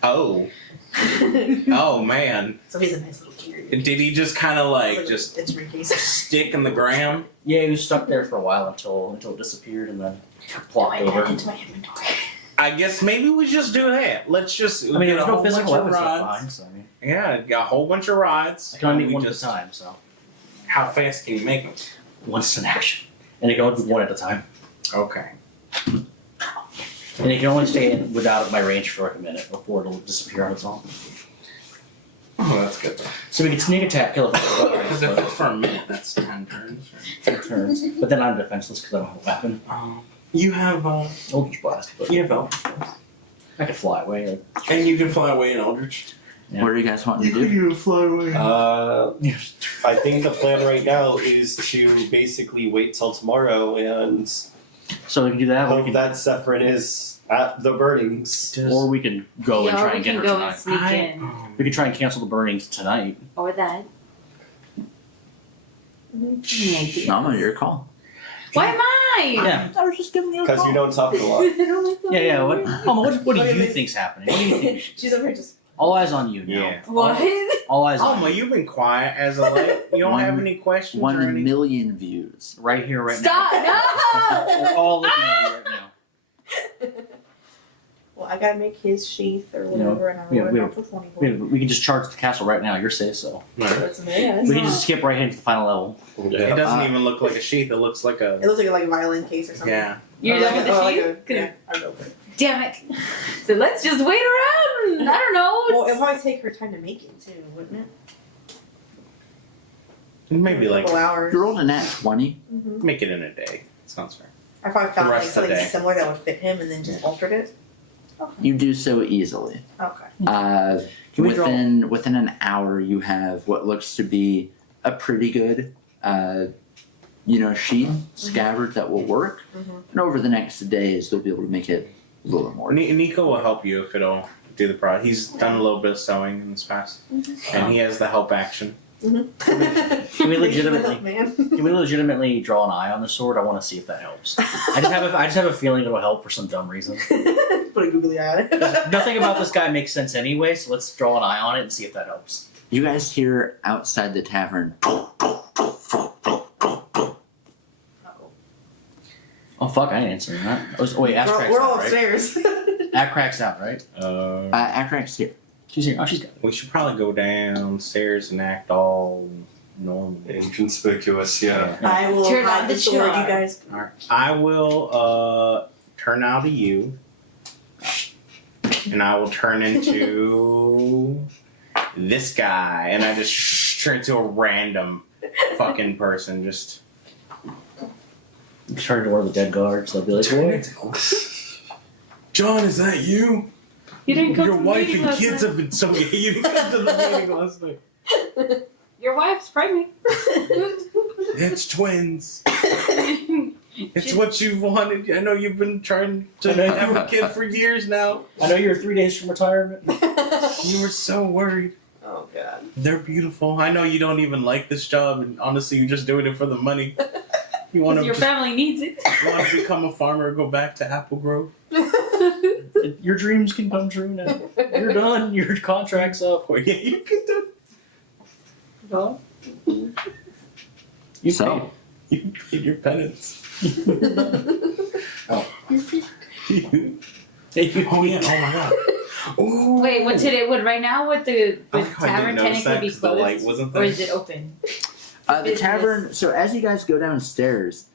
Oh, shoot. oh man! So he's a nice little cutie. Did he just kind of like just it's Ricky's. stick in the ground? Yeah, he was stuck there for a while until it disappeared and then plopped over. into my inventory. I guess maybe we just do that. Let's just I mean, get there's a no whole physical bunch of weapons left rods. behind, so I mean, Yeah, got a whole bunch of rods. I can only and make we one just- at a time, so How fast can you make them? once an action, and it can only be one at a time, Okay. and it can only stay without my range for like a minute before it'll disappear on its own. Oh, that's good. So we can sneak attack, kill it for Because if it's for a minute, that's 10 turns. Right? turns, but then I'm defenseless because I don't have a weapon. You have Eldritch blast, but you have I can fly away. Like, and you can fly away in Eldritch. Yeah. What are you guys wanting to do? even fly away. I think the plan right now is to basically wait till tomorrow and so we can do that, or we hope can, that Zephyrin is at the burnings. or we can go and Yeah, try we and get can her go tonight. and sneak in. We can try and cancel the burnings tonight. Or that. Mama, your call. Why am I? Yeah. I was just giving you Because you don't talk a lot. I don't like that. Yeah. What? Mama, what do you think's happening? What do you think? She's over here just. All eyes on you now. Yeah. What? All eyes on Alma, you. you've been quiet as of late. You don't have any questions or 1 any. million views. Right here, right Stop! now. We're No! all looking at you right now. Well, I gotta make his sheath or You know, whatever, and I yeah, rolled we it have- up to 20. We can just charge the castle right now. Your say so. Right. Yeah, We can just skip right into the final level. It doesn't even look like a sheath. It looks like It a looks like a violin case or something. yeah. You're Or done like with a- the or like sheet? a- Yeah, I know. Damn it. So let's just wait around. I don't know. Well, it'd probably take her time to make it too, wouldn't it? Maybe A like couple hours. You rolled a nat 20. Mm-hmm. make it in a day. Sounds fair. I probably found The like rest of the something day. similar that would fit him, and then just altered it. Okay. You do so easily. Okay. Can we draw? Within an hour, you have what looks to be a pretty good, sheath scabbard that will work. Mhm. And over the next days, they'll be able to make it a little more. Nico will help you if it'll do the project. He's done a little bit of sewing in this past, and he has the help action. Can we legitimately- man? Can we legitimately draw an eye on the sword? I want to see if that helps. I just have a feeling it'll help for some dumb reason. Put a googly eye on it. Nothing about this guy makes sense anyway, so let's draw an eye on it and see if that helps. You guys hear outside the tavern. Oh fuck, I ain't answering that. Wait, Ash Crack's We're all out, right? upstairs. Ash Crack's out, right? Akrak's here. She's here. Oh, she's got it. We should probably go downstairs and act all normal. Inconspicuous, yeah. I will Turn hide on the the sword, you charm. guys. I will turn out of you, and I will turn into this guy, and I just turn into a random fucking person. Just Turn to one of the dead guards. They'll be like, "Boy, John, is that you? You didn't come Your to the wife meeting and last kids night. have been so you didn't come to the meeting last night. Your wife's pregnant. It's twins. It's what you've wanted. I know you've been trying to have a kid for years now. I know you're 3 days from retirement." You were so worried. Oh god. They're beautiful. I know you don't even like this job, and honestly, you're just doing it for the money. You want to Your family needs it. want to become a farmer and go back to Apple Grove? Your dreams can come true now. You're done. Your contract's up. Or yeah, you can do. Well, You So, You paid your penance. Oh. Oh yeah! Oh my god! Ooh. wait, what today? What right now? What the I like how I tavern didn't notice technically that be 'cause the light closed, wasn't or there. is it open? the Business. tavern. So as you guys go downstairs,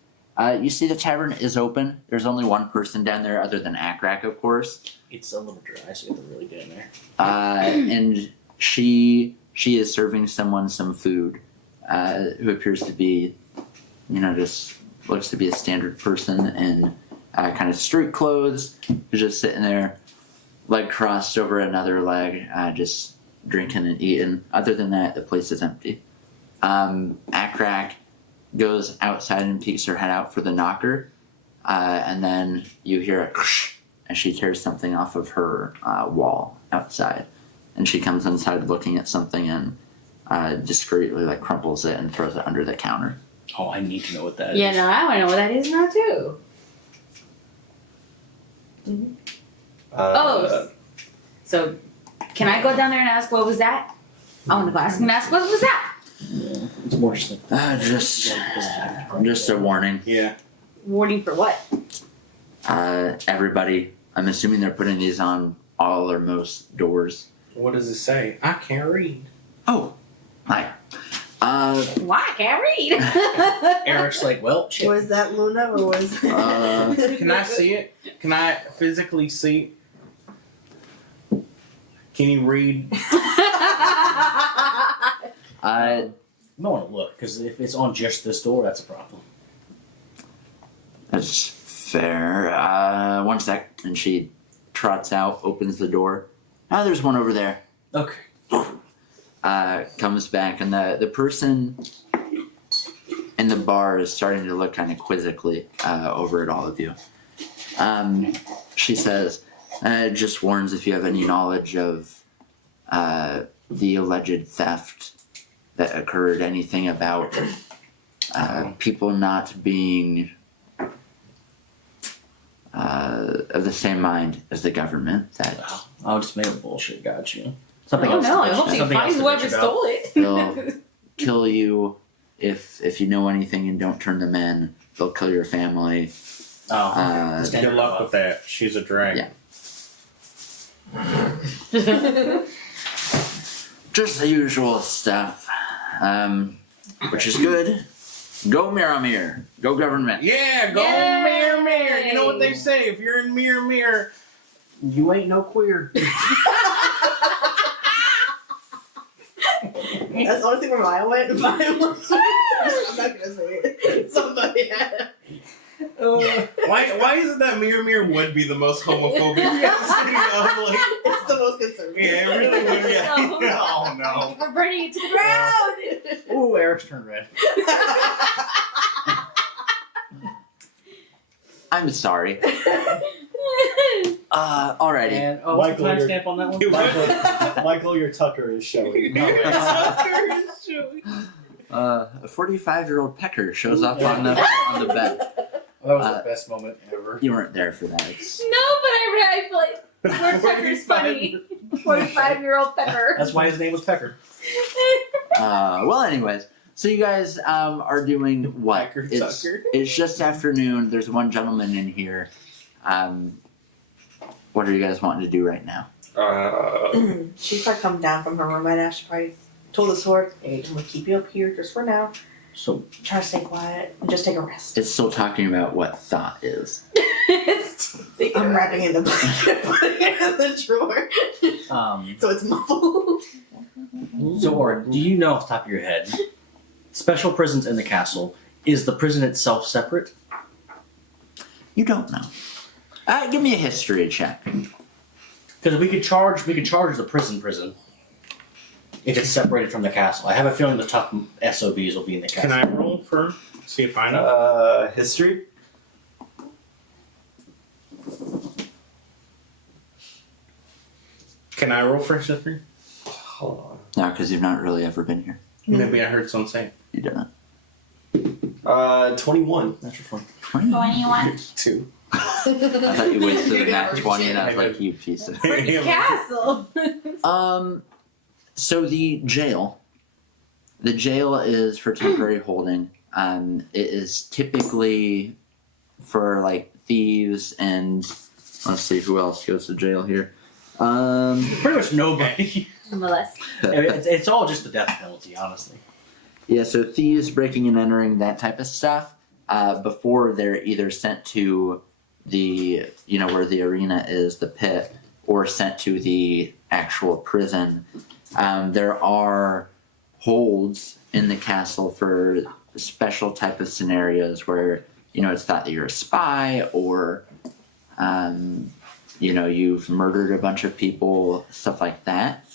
you see the tavern is open. There's only one person down there, other than Akrak, of course. It's a little dry, so you have to really get in there. And she is serving someone some food, who appears to be, just looks to be a standard person in kind of street clothes, who's just sitting there, leg crossed over another leg, just drinking and eating. Other than that, the place is empty. Akrak goes outside and peeks her head out for the knocker, and then you hear a as she tears something off of her wall outside, and she comes inside looking at something and discreetly crumples it and throws it under the counter. Oh, I need to know what that is. Yeah, no, I want to know what that is now too. So, can I go down there and ask what was that? I want to go ask and ask what was that? Yeah, it's more just like Just a warning. Yeah. Warning for what? Everybody, I'm assuming they're putting these on all or most doors. What does it say? I can't read. Oh, hi. Why? I can't read. Eric's like, well, shit. Was that Luna or was Can I see it? Can I physically see? Can you read? I You don't want to look, because if it's on just this door, that's a problem. That's fair. One sec. And she trots out, opens the door. There's one over there. Okay. Comes back, and the person in the bar is starting to look kind of quizzically over at all of you. She says, just warns if you have any knowledge of the alleged theft that occurred, anything about people not being of the same mind as the government, that I'll just make a bullshit, got you. I Something don't else. know. to I bitch- hope he something finds else to whoever bitch about. stole it. they'll kill you if you know anything and don't turn them in. They'll kill your family. Oh, Uh, okay. Good luck with that. She's a drag. Yeah. Just the usual stuff, which is good. Go Miramir. Go government. Yeah, go Yay! mirror, mirror. You know what they say? If you're in mirror, mirror, You ain't no queer. That's honestly where mine went. Mine was, I'm not gonna say it. Somebody had. why is it that mirror, mirror would be the most homophobic city of like? It's the most conservative. Yeah, it really would. Yeah. No. Oh no. We're burning it to the ground. Ooh, Eric's turned red. I'm sorry. Alrighty. And what's the Michael, timestamp on that one? Michael, your Tucker is showing. A 45-year-old pecker shows up on the bed. That was the best moment ever. You weren't there for that. It's, No, but I feel like the word Pecker's funny. 45-year-old Pecker. That's why his name was Pecker. well, anyways, so you guys are doing what? Pecker It's Tucker. it's just afternoon. There's one gentleman in here. What are you guys wanting to do right now? She's probably come down from her room by now. She probably told the sword, hey, I'm gonna keep you up here just for now. So Try to stay quiet and just take a rest. It's still talking about what thought is. I'm wrapping it in the blanket and putting it in the drawer. So it's muffled. So Orin, do you know off the top of your head, special prisons in the castle, is the prison itself separate? You don't know. Give me a history check. Because we could charge the prison if it's separated from the castle. I have a feeling the top SOBs will be in the castle. Can I roll for see if I know? History? Can I roll for history? Hold on. No, because you've not really ever been here. Maybe I heard someone say. You didn't. 21. That's your point. 21. 2. I thought you wasted a nat Never 20 and I was shit. like, you piece of... Pretty castle. So the jail is for temporary holding. It is typically for like thieves and let's see who else goes to jail here. Pretty much nobody. Molest. It's all just the death penalty, honestly. Yeah, so thieves, breaking and entering, that type of stuff, before they're either sent to the, where the arena is, the pit, or sent to the actual prison. There are holds in the castle for special type of scenarios where, it's thought that you're a spy or, you've murdered a bunch of people, stuff like that.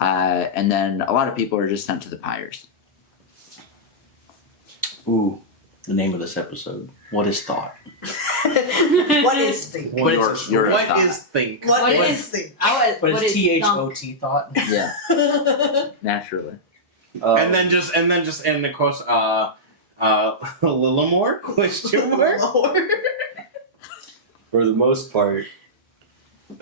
And then a lot of people are just sent to the pyres. Ooh, the name of this episode. What is thought? What is think? What You're a What thought. is think? What What is is- think? But What it's is THOT thought. Yeah, naturally. And then just end the quote. A little more question mark. For the most part,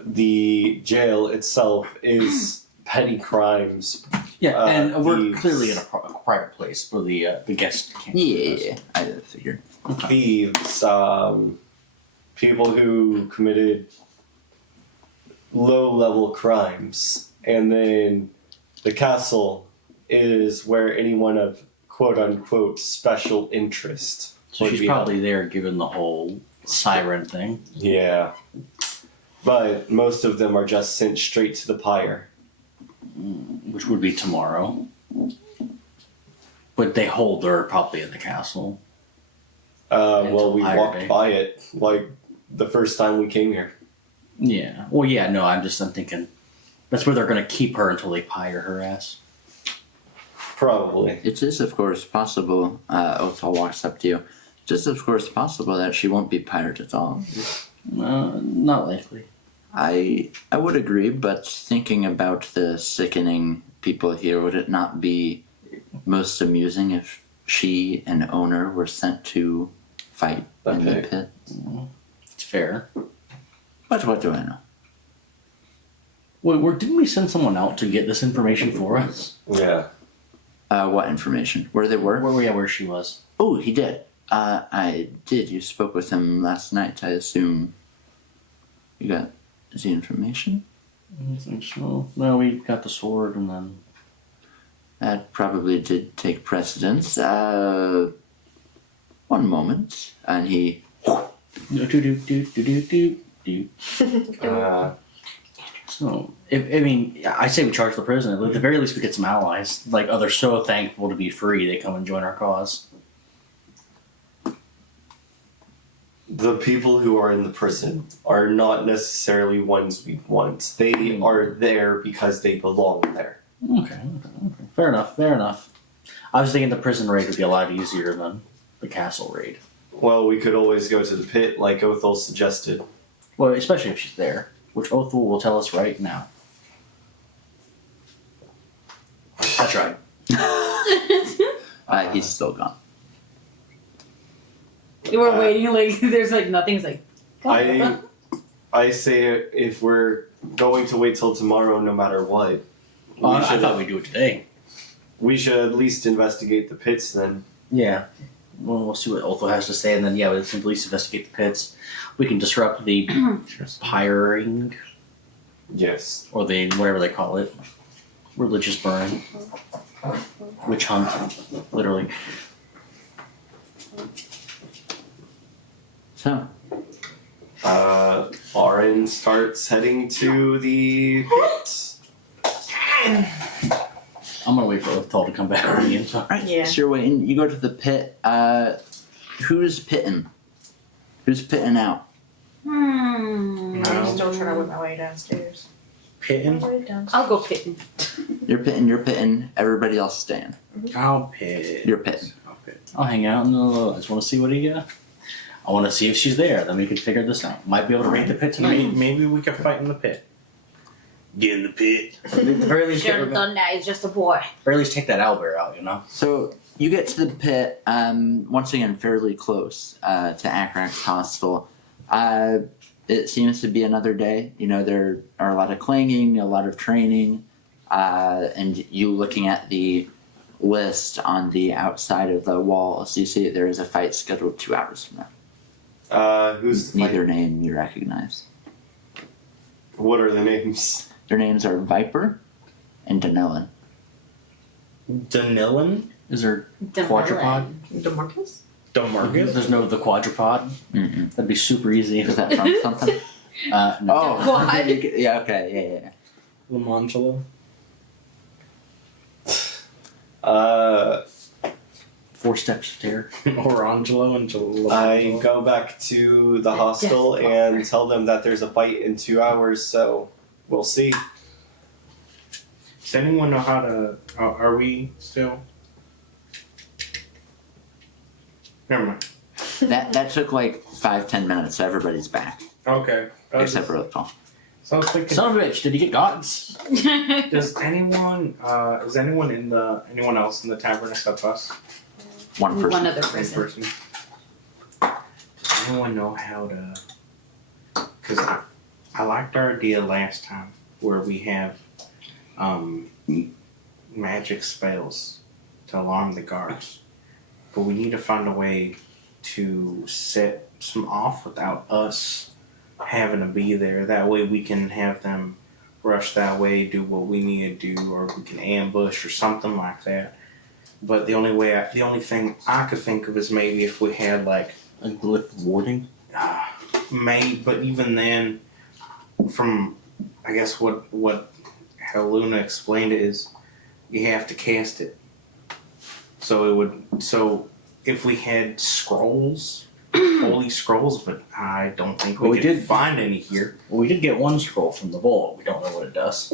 the jail itself is petty crimes. Yeah, and we're thieves. clearly in a private place where the guest can't. Yeah, I figured. Thieves, people who committed low-level crimes, and then the castle is where anyone of quote-unquote special interest. So would she's be probably there given the whole siren thing. Yeah. But most of them are just sent straight to the pyre. Which would be tomorrow. But they hold her probably in the castle. Well, we Pyre walked Day. by it like the first time we came here. Yeah. Well, yeah, no, I'm thinking that's where they're going to keep her until they pyre her ass. Probably. It is, of course, possible, Othal walks up to you. It is, of course, possible that she won't be pirate at all. Not likely. I would agree, but thinking about the sickening people here, would it not be most amusing if she and owner were sent to fight in the Okay. pit? It's fair. But what do I know? Wait, didn't we send someone out to get this information for us? Yeah. What information? Where they were? Where she was. Oh, he did. I did. You spoke with him last night. I assume you got the information? I don't think so. No, we got the sword and then. That probably did take precedence. One moment. And he... Do. So, I say we charge the prison. At the very least, we get some allies. Like, they're so thankful to be free, they come and join our cause. The people who are in the prison are not necessarily ones we want. They are there because they belong there. Okay. Fair enough. I was thinking the prison raid would be a lot easier than the castle raid. Well, we could always go to the pit like Othel suggested. Well, especially if she's there, which Othel will tell us right now. That's right. He's still gone. You were waiting, like, there's like nothing's like. I say if we're going to wait till tomorrow no matter what, I thought we'd do it today. we should at least investigate the pits then. Yeah. Well, we'll see what Othel has to say, and then, we'll at least investigate the pits. We can disrupt the piring. Yes. or the whatever they call it, religious burn, witch hunt, literally. So, Lauren starts heading to the pit. I'm gonna wait for Othtal to come back with me. So. alright, Yeah. so you're waiting. You go to the pit. Who's pitting? Who's pitting out? I'm No. still trying to work my way downstairs. Pitting? My way downstairs. I'll go pitting. You're pitting. Everybody else staying. I'll pit. You're pitting. I'll pit. I'll hang out and I just want to see what he got. I want to see if she's there. Then we can figure this out. Might be able to raid the pit tonight. Maybe we can fight in the pit. Get in the pit. At the very least, Should have done that. He's just a boy. very least take that owlbear out. You know. So you get to the pit. Once again, fairly close to Akrak's hostel. It seems to be another day. You know, there are a lot of clanging, a lot of training, and you looking at the list on the outside of the wall. So you see there is a fight scheduled 2 hours from now. Who's the Neither name you recognize. What are the names? Their names are Viper and Danellen. Danilin? Is there quadrupod? DeMarcus? Demarcus? There's no the quadrupod. Mm-mm. That'd be super easy. Is that from something? No. Oh, Quad. yeah. Okay, yeah. Lamangelo? 4 steps of terror. Orangelo and I go back to the hostel and tell them that there's a fight in 2 hours, so we'll see. Does anyone know how to... are we still... Never mind. That took like 5-10 minutes, so everybody's back Okay. except for Othal. So I was thinking... Son of a bitch! Did he get gods? Does anyone... is anyone in the... Anyone else in the tavern except us? One person. One other One person. person. Does anyone know how to... Because I liked our idea last time where we have magic spells to alarm the guards. But we need to find a way to set some off without us having to be there. That way we can have them rush that way, do what we need to do, or we can ambush or something like that. But the only thing I could think of is maybe if we had like A glyph warding? but even then, from I guess what how Luna explained it is, you have to cast it. So if we had scrolls, holy scrolls, but I don't think Well, we we could did- find any here. Well, we did get one scroll from the vault. We don't know what it does.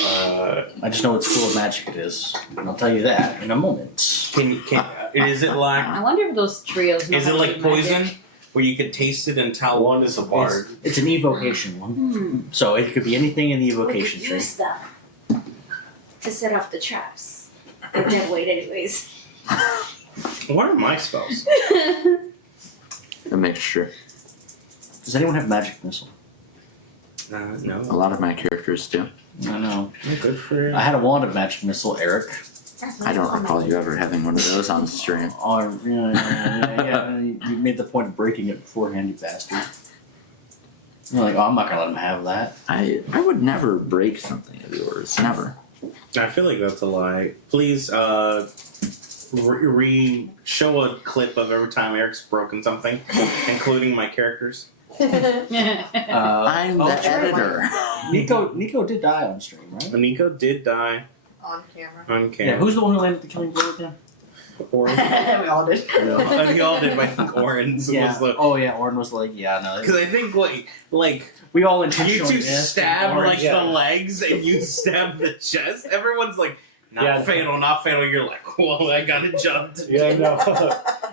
I just know what school of magic it is. And I'll tell you that in a moment. Is it like I wonder if those trios. know is it how to like do poison magic. where you could taste it and tell? One is a bard. It's an evocation one. So it could be anything in the We evocation could tree. use them to set off the traps. They're dead weight, anyways. What are my spells? A mixture. Does anyone have magic missile? No. A lot of my characters do. I know. Good for I had a wand of magic missile, Eric. I don't recall you ever having one of those on stream. Oh, yeah. You made the point of breaking it beforehand, you bastard. You're like, oh, I'm not gonna let him have that. I would never break something of yours. Never. I feel like that's a lie. Please, show a clip of every time Eric's broken something, including my characters. I'm the sure, editor. Nico did die on stream, right? Nico did die On camera. on Yeah, camera. who's the one who landed the killing blow again? Oren. We all did. We all did, but I think Oren's Yeah. was the. Oh yeah, Oren was like, yeah, no. Because I think like We all you intentionally two missed, stab and Oren- like the legs and you stab the chest. Everyone's like, not Yeah. fatal, not fatal. You're like, whoa, I got it jumped. Yeah, no.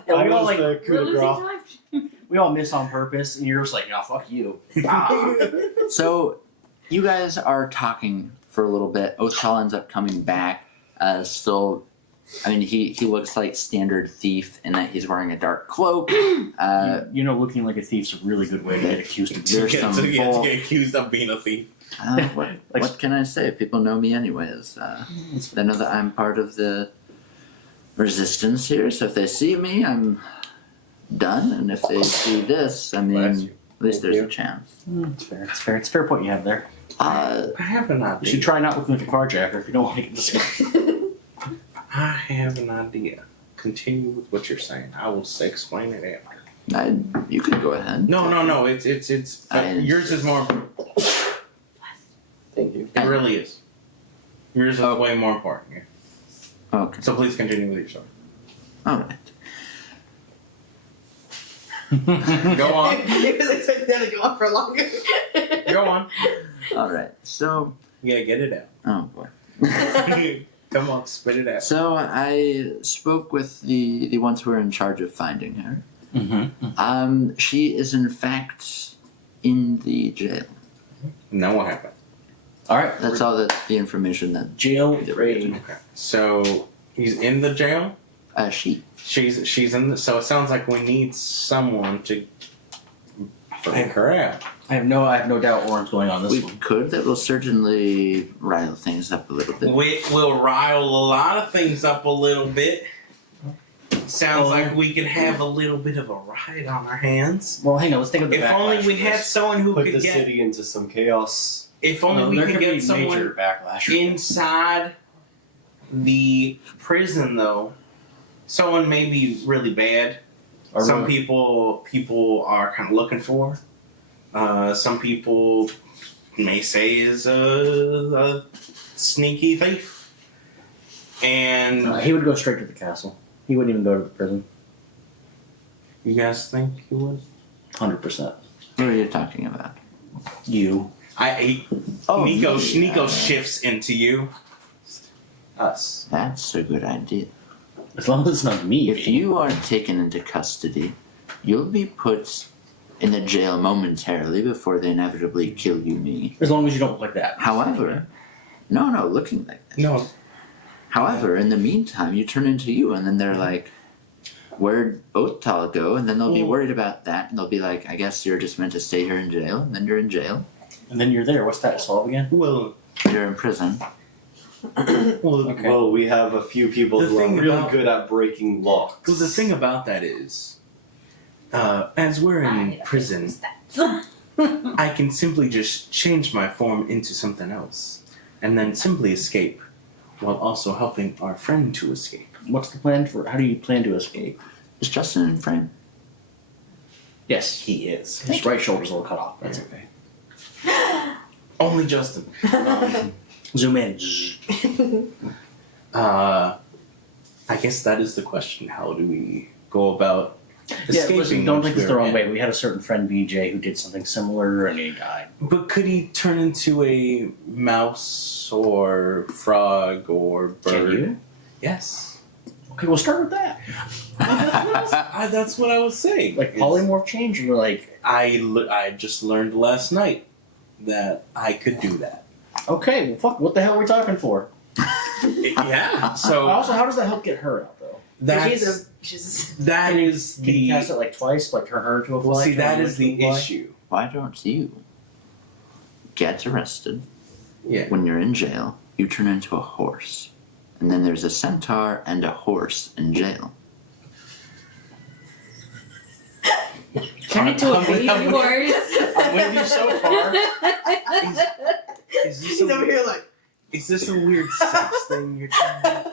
Yeah, we I all was like the coup We're de losing grace. time. we all miss on purpose, and you're just like, no, fuck you. So, you guys are talking for a little bit. Othal ends up coming back. Still, I mean, he looks like standard thief in that he's wearing a dark cloak. You know, looking like a thief's a really good way to get accused of There's to some get bull- accused of being a thief. what can I say? People know me anyways. They know that I'm part of the resistance here. So if they see me, I'm done. And if they see this, I Bless mean, At least Thank there's you. a chance. It's fair. It's fair. It's a fair point you have there. Uh, I have an You idea. should try not looking like a carjacker if you don't want to get discovered. I have an idea. Continue with what you're saying. I will explain it after. you can go ahead. No. It's I yours is more. Thank you. It really is. Yours is Oh. way more important. Yeah. Okay. So please continue with your story. All right. Go on. He was expecting that to go on for longer. Go on. All right. So, You gotta get it out. oh boy. Come on, spit it out. So I spoke with the ones who are in charge of finding her. Mm-hmm. She is in fact in the jail. Now what happened? All right. That's all the information that Jail raid. Okay. So he's in the jail. she. She's in the. So it sounds like we need someone to bring her out. I have no doubt Orin's going on this We one. could. That will certainly rile things up a little bit. We'll rile a lot of things up a little bit. Sounds Well, like we could have a little bit of a ride on our hands. Well, hang on. Let's think of the If backlash only we of had this. someone who Put could the get. city into some chaos. If only No, we there could could get be someone major backlash. inside the prison, though. Someone maybe really bad. Or Some really- people are kind of looking for. Some people may say is a sneaky thief, and He would go straight to the castle. He wouldn't even go to the prison. you guys think he was? 100%. What are you talking about? You. Nico me, shifts into you. Us. That's a good idea. As long as it's not me. If you are taken into custody, you'll be put in the jail momentarily before they inevitably kill you, me. As long as you don't look like that. However, no, looking like that. No. However, in the meantime, you turn into you, and then they're like, where'd Othtal go? And then they'll be worried about that, and they'll be like, I guess you're just meant to stay here in jail, and then you're in jail. And then you're there. What's that solve again? Well, You're in prison. Okay. Well, we have a few people The who are thing really about- good at breaking locks. well, the thing about that is, as we're in prison, I can simply just change my form into something else, and then simply escape, while also helping our friend to escape. What's the plan for? How do you plan to escape? Is Justin in frame? Yes. He is. His right shoulder's a little cut off. That's okay. Only Justin. Zoom in. I guess that is the question. How do we go about Yeah, escaping? listen, don't once take this the we're wrong in? way. We had a certain friend, BJ, who did something similar and he died. But could he turn into a mouse or frog or bird? Can you? Yes. Okay, we'll start with that. That's what I was saying. Like polymorph change, and we're like, I just learned last night that I could do that. okay, well, fuck, what the hell are we talking for? Yeah. So Also, how does that help get her out, though? She's that is Can you the cast it like twice, like turn her into a fly? well. See, turn that him is into the a fly? issue. Why don't you get arrested? Yeah. When you're in jail, you turn into a horse. And then there's a centaur and a horse in jail. Turn into a baby I'm with- horse. I'm with you so far. Is this He's over here like. Is this a weird sex thing you're trying?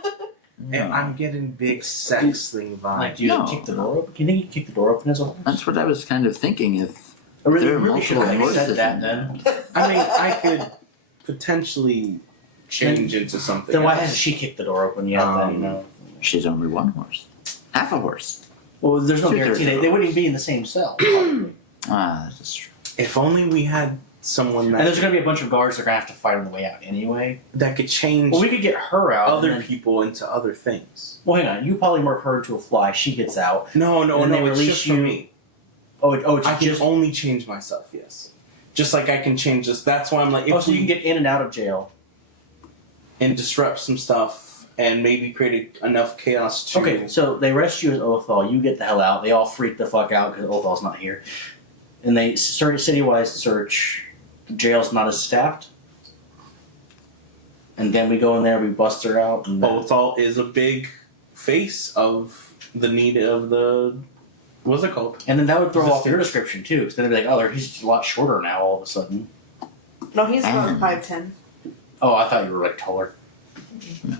And I'm getting big sex thing vibes. Like, do you No. kick the door open? Can you kick the door open as a horse? That's what I was kind of thinking. If I really, There are really should have multiple said that horses then. I mean, I could potentially change into something. Then why else. hasn't she kicked the door open yet? Then, you know. she's only one horse, half a horse. Well, there's no Two-thirds guarantee of they a wouldn't even be in the same cell. And Ah, that is true. If only we had someone that there's gonna be a bunch of guards that are gonna have to fight on the way out anyway. that could change Well, we could get her out. other and then, people into other things. well, hang on. You polymorph her into a fly. She gets out. No, And then they it's release just for you- me. It's I can just only change myself. Yes, just like I can change this. That's why I'm like, if so we you can get in and out of jail. and disrupt some stuff and maybe create enough chaos to. Okay, so they arrest you as Othal. You get the hell out. They all freak the fuck out because Othal's not here, and they start a citywide search. The jail's not as staffed, and then we go in there. We bust her out. And then, Othal is a big face of the need of the What's it called? And then that would throw off your Resistance. description too, because then they'd be like, oh, he's a lot shorter now all of a sudden. No, he's about And- 5'10". Oh, I thought you were like taller. No.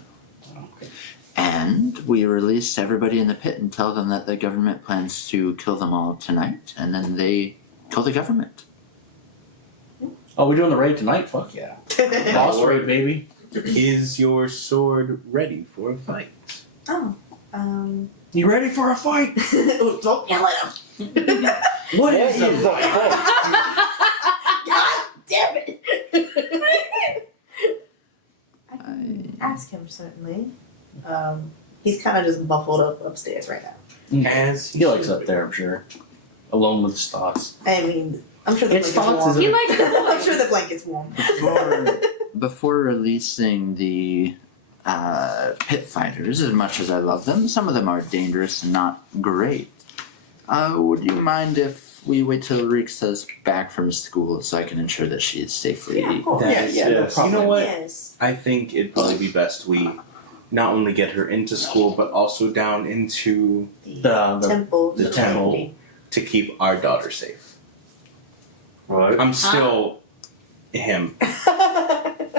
Oh, okay. And we release everybody in the pit and tell them that the government plans to kill them all tonight, and then they kill the government. Oh, we're doing the raid tonight? Fuck yeah. Boss raid, baby. Is your sword ready for a fight? Oh, You ready for a fight? don't yell at him. What is a God damn it! I, Ask him certainly. He's kind of just buffled up upstairs right now. As He likes up there, I'm sure. Alone with his thoughts. I mean, I'm sure the It's blanket's thoughts, warm. He likes the I'm boys. sure the blanket's warm. before releasing the pit fighters, as much as I love them, some of them are dangerous and not great. Would you mind if we wait till Rixa's back from school so I can ensure that she is safely? Yeah, of course. That- Yeah, no yes. problem. You know what? Yes. I think it'd probably be best we not only get her into school, but also down into The temple. the temple. to keep our daughter safe. Right. I'm still him.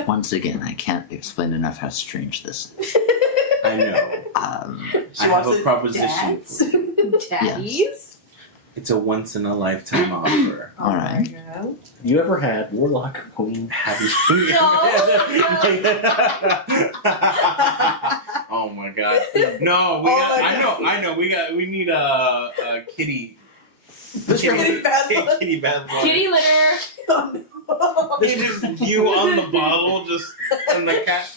Once again, I can't explain enough how strange this is. I know. She I wants have a it proposition. dads. Daddies? It's a once in a lifetime offer. Oh All my right. God. You ever had Warlock or Queen? Have you? Oh my god! No, we Oh got. my I know. We need a kitty. Kitty bath water. Kitty bath water. Kitty litter. Oh, no. It's just you on the bottle, just and the cat.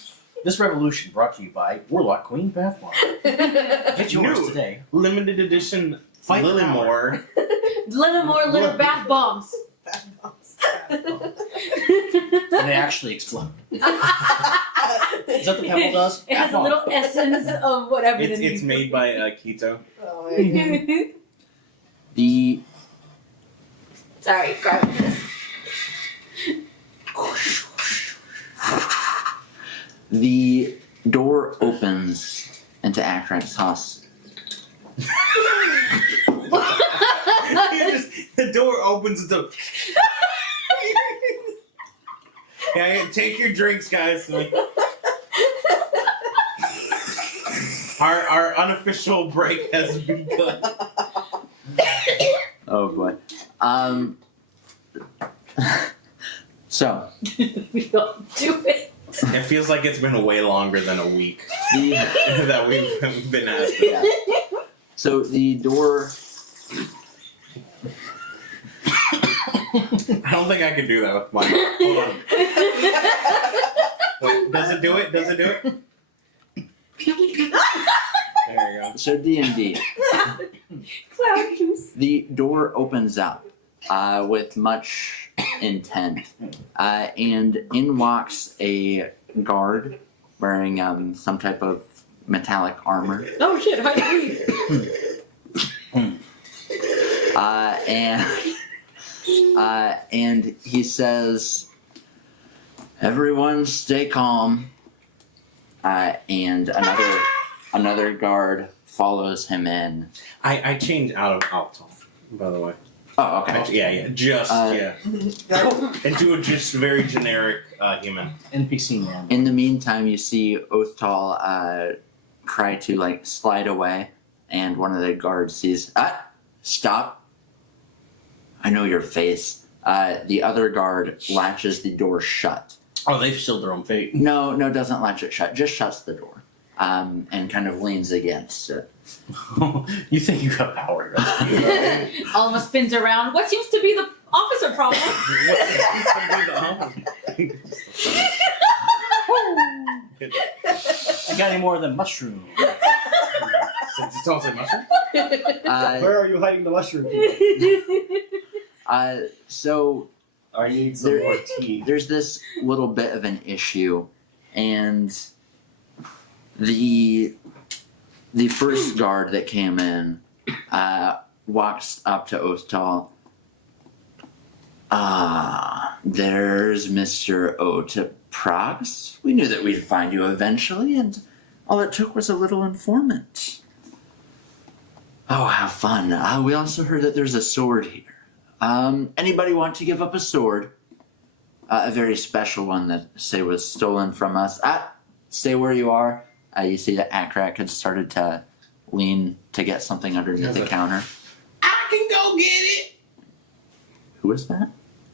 This revolution brought to you by Warlock Queen Bathwater. Get yours New. today. Limited edition Fight the Lillimore. Livermore litter bath bombs. And they actually explode. Is that the pebble does? It has a Bath little bomb. essence of whatever It's the it's made by Keto. Oh my God. The Sorry, grab this. the door opens into Akrak's house. The door opens the. Yeah, take your drinks, guys. Our unofficial break has begun. Oh boy. So We don't do it. It feels like it's been way longer than a week the that we've been at this. yeah. So the door. I don't think I can do that with mine. Hold on. Wait, does it do it? Does it do it? There you go. So D&D. Cloud juice. The door opens up with much intent, and in walks a guard wearing some type of metallic armor, Oh shit, high three. and he says, "Everyone, stay calm." And another guard follows him in. I changed out of alto, by the way. Oh, okay. Yeah, just Uh, into a just very generic human. NPC man. In the meantime, you see Othtal try to slide away, and one of the guards sees, stop. I know your face. The other guard latches the door shut. Oh, they've sealed their own fate. No, doesn't latch it shut. Just shuts the door, and kind of leans against it. You think you got power. Alma spins around. What seems to be the opposite problem? I got any more than mushroom? It's also mushroom. Where are you hiding the mushroom? So I need some There- more tea. there's this little bit of an issue, and the first guard that came in walks up to Othtal. There's Mr. Oteprox. We knew that we'd find you eventually, and all it took was a little informant. Oh, how fun. We also heard that there's a sword here. Anybody want to give up a sword? A very special one that, say, was stolen from us. Stay where you are. You see that Akrak had started to lean to get something underneath the counter. I can go get it. Who is that?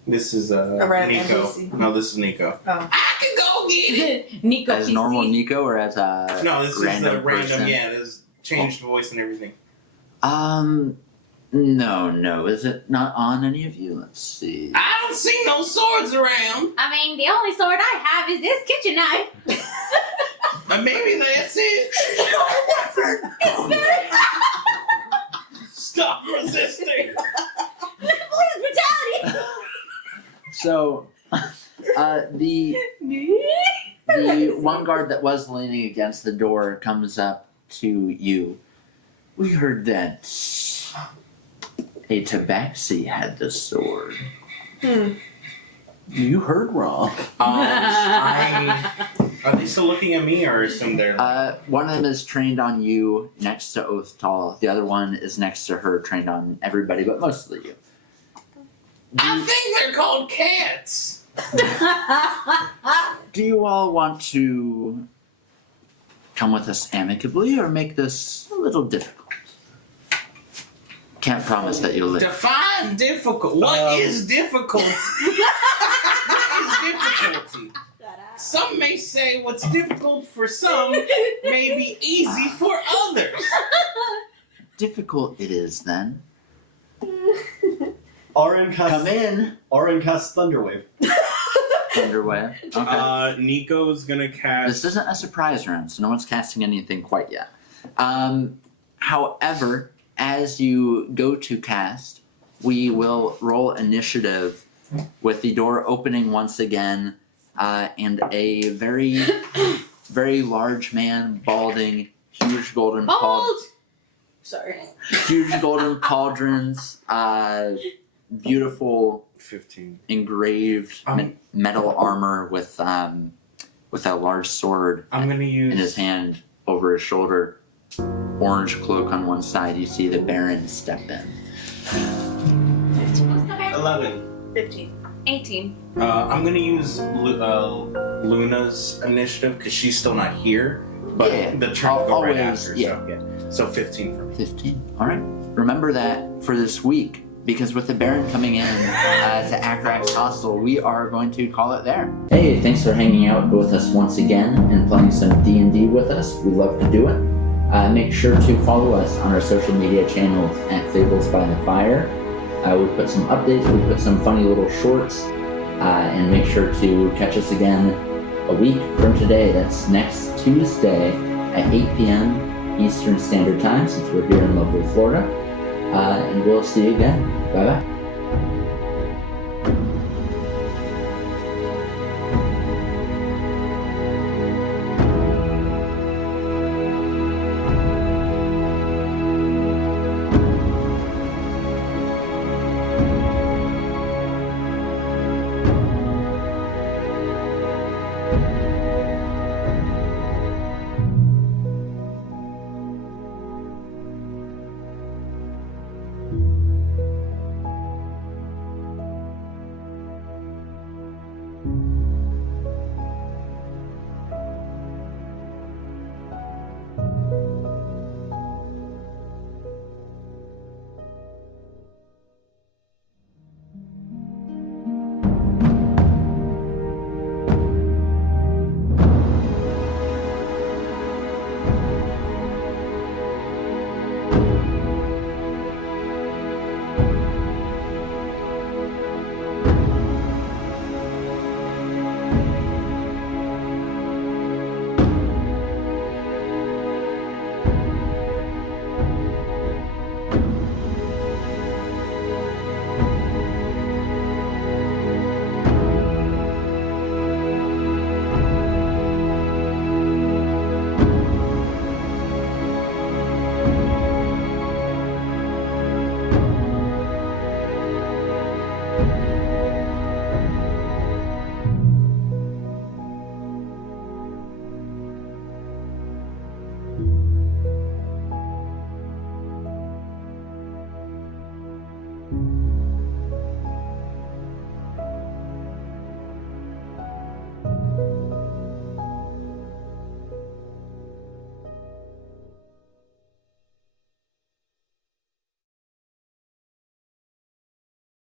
This is random Nico. NPC. No, this is Nico. Oh. I can go get it. Nico As PC. normal Nico or as a No, this random is the random. person? Yeah, this changed voice and everything. No. Is it not on any of you? Let's see. I don't see no swords around. I mean, the only sword I have is this kitchen knife. Maybe that's it. Stop resisting. Police brutality. So, the one guard that was leaning against the door comes up to you. We heard that a tabaxi had the sword. You heard wrong. Are they still looking at me, or is some there? One of them is trained on you next to Oathtal. The other one is next to her, trained on everybody, but mostly you. I think they're called cats. Do you all want to come with us amicably or make this a little difficult? Can't promise that you'll live. Define difficult. What is difficult? What is difficulty? Some may say what's difficult for some may be easy for others. Difficult it is then. Arin Come casts in, Thunderwave. Thunderwave. Okay. Nico's gonna cast. This isn't a surprise round, so no one's casting anything quite yet. However, as you go to cast, we will roll initiative with the door opening once again, and a very, very large man, balding, huge golden Sorry. huge golden pauldrons, beautiful 15. engraved metal armor with a large sword I'm gonna use. in his hand over his shoulder. Orange cloak on one side. You see the Baron step in. 11. 15. 18. I'm gonna use Luna's initiative because she's still not here. But Yeah, the turn will go right always, after. yeah. So, yeah. So 15 for me. 15. All right. Remember that for this week, because with the Baron coming in to Akrak's hostel, we are going to call it there. Hey, thanks for hanging out with us once again and playing some D&D with us. We love to do it. Make sure to follow us on our social media channels at Fables by the Fire. We put some updates, we put some funny little shorts, and make sure to catch us again a week from today. That's next Tuesday at 8 p.m. Eastern Standard Time, since we're here in lovely Florida. And we'll see you again. Bye-bye.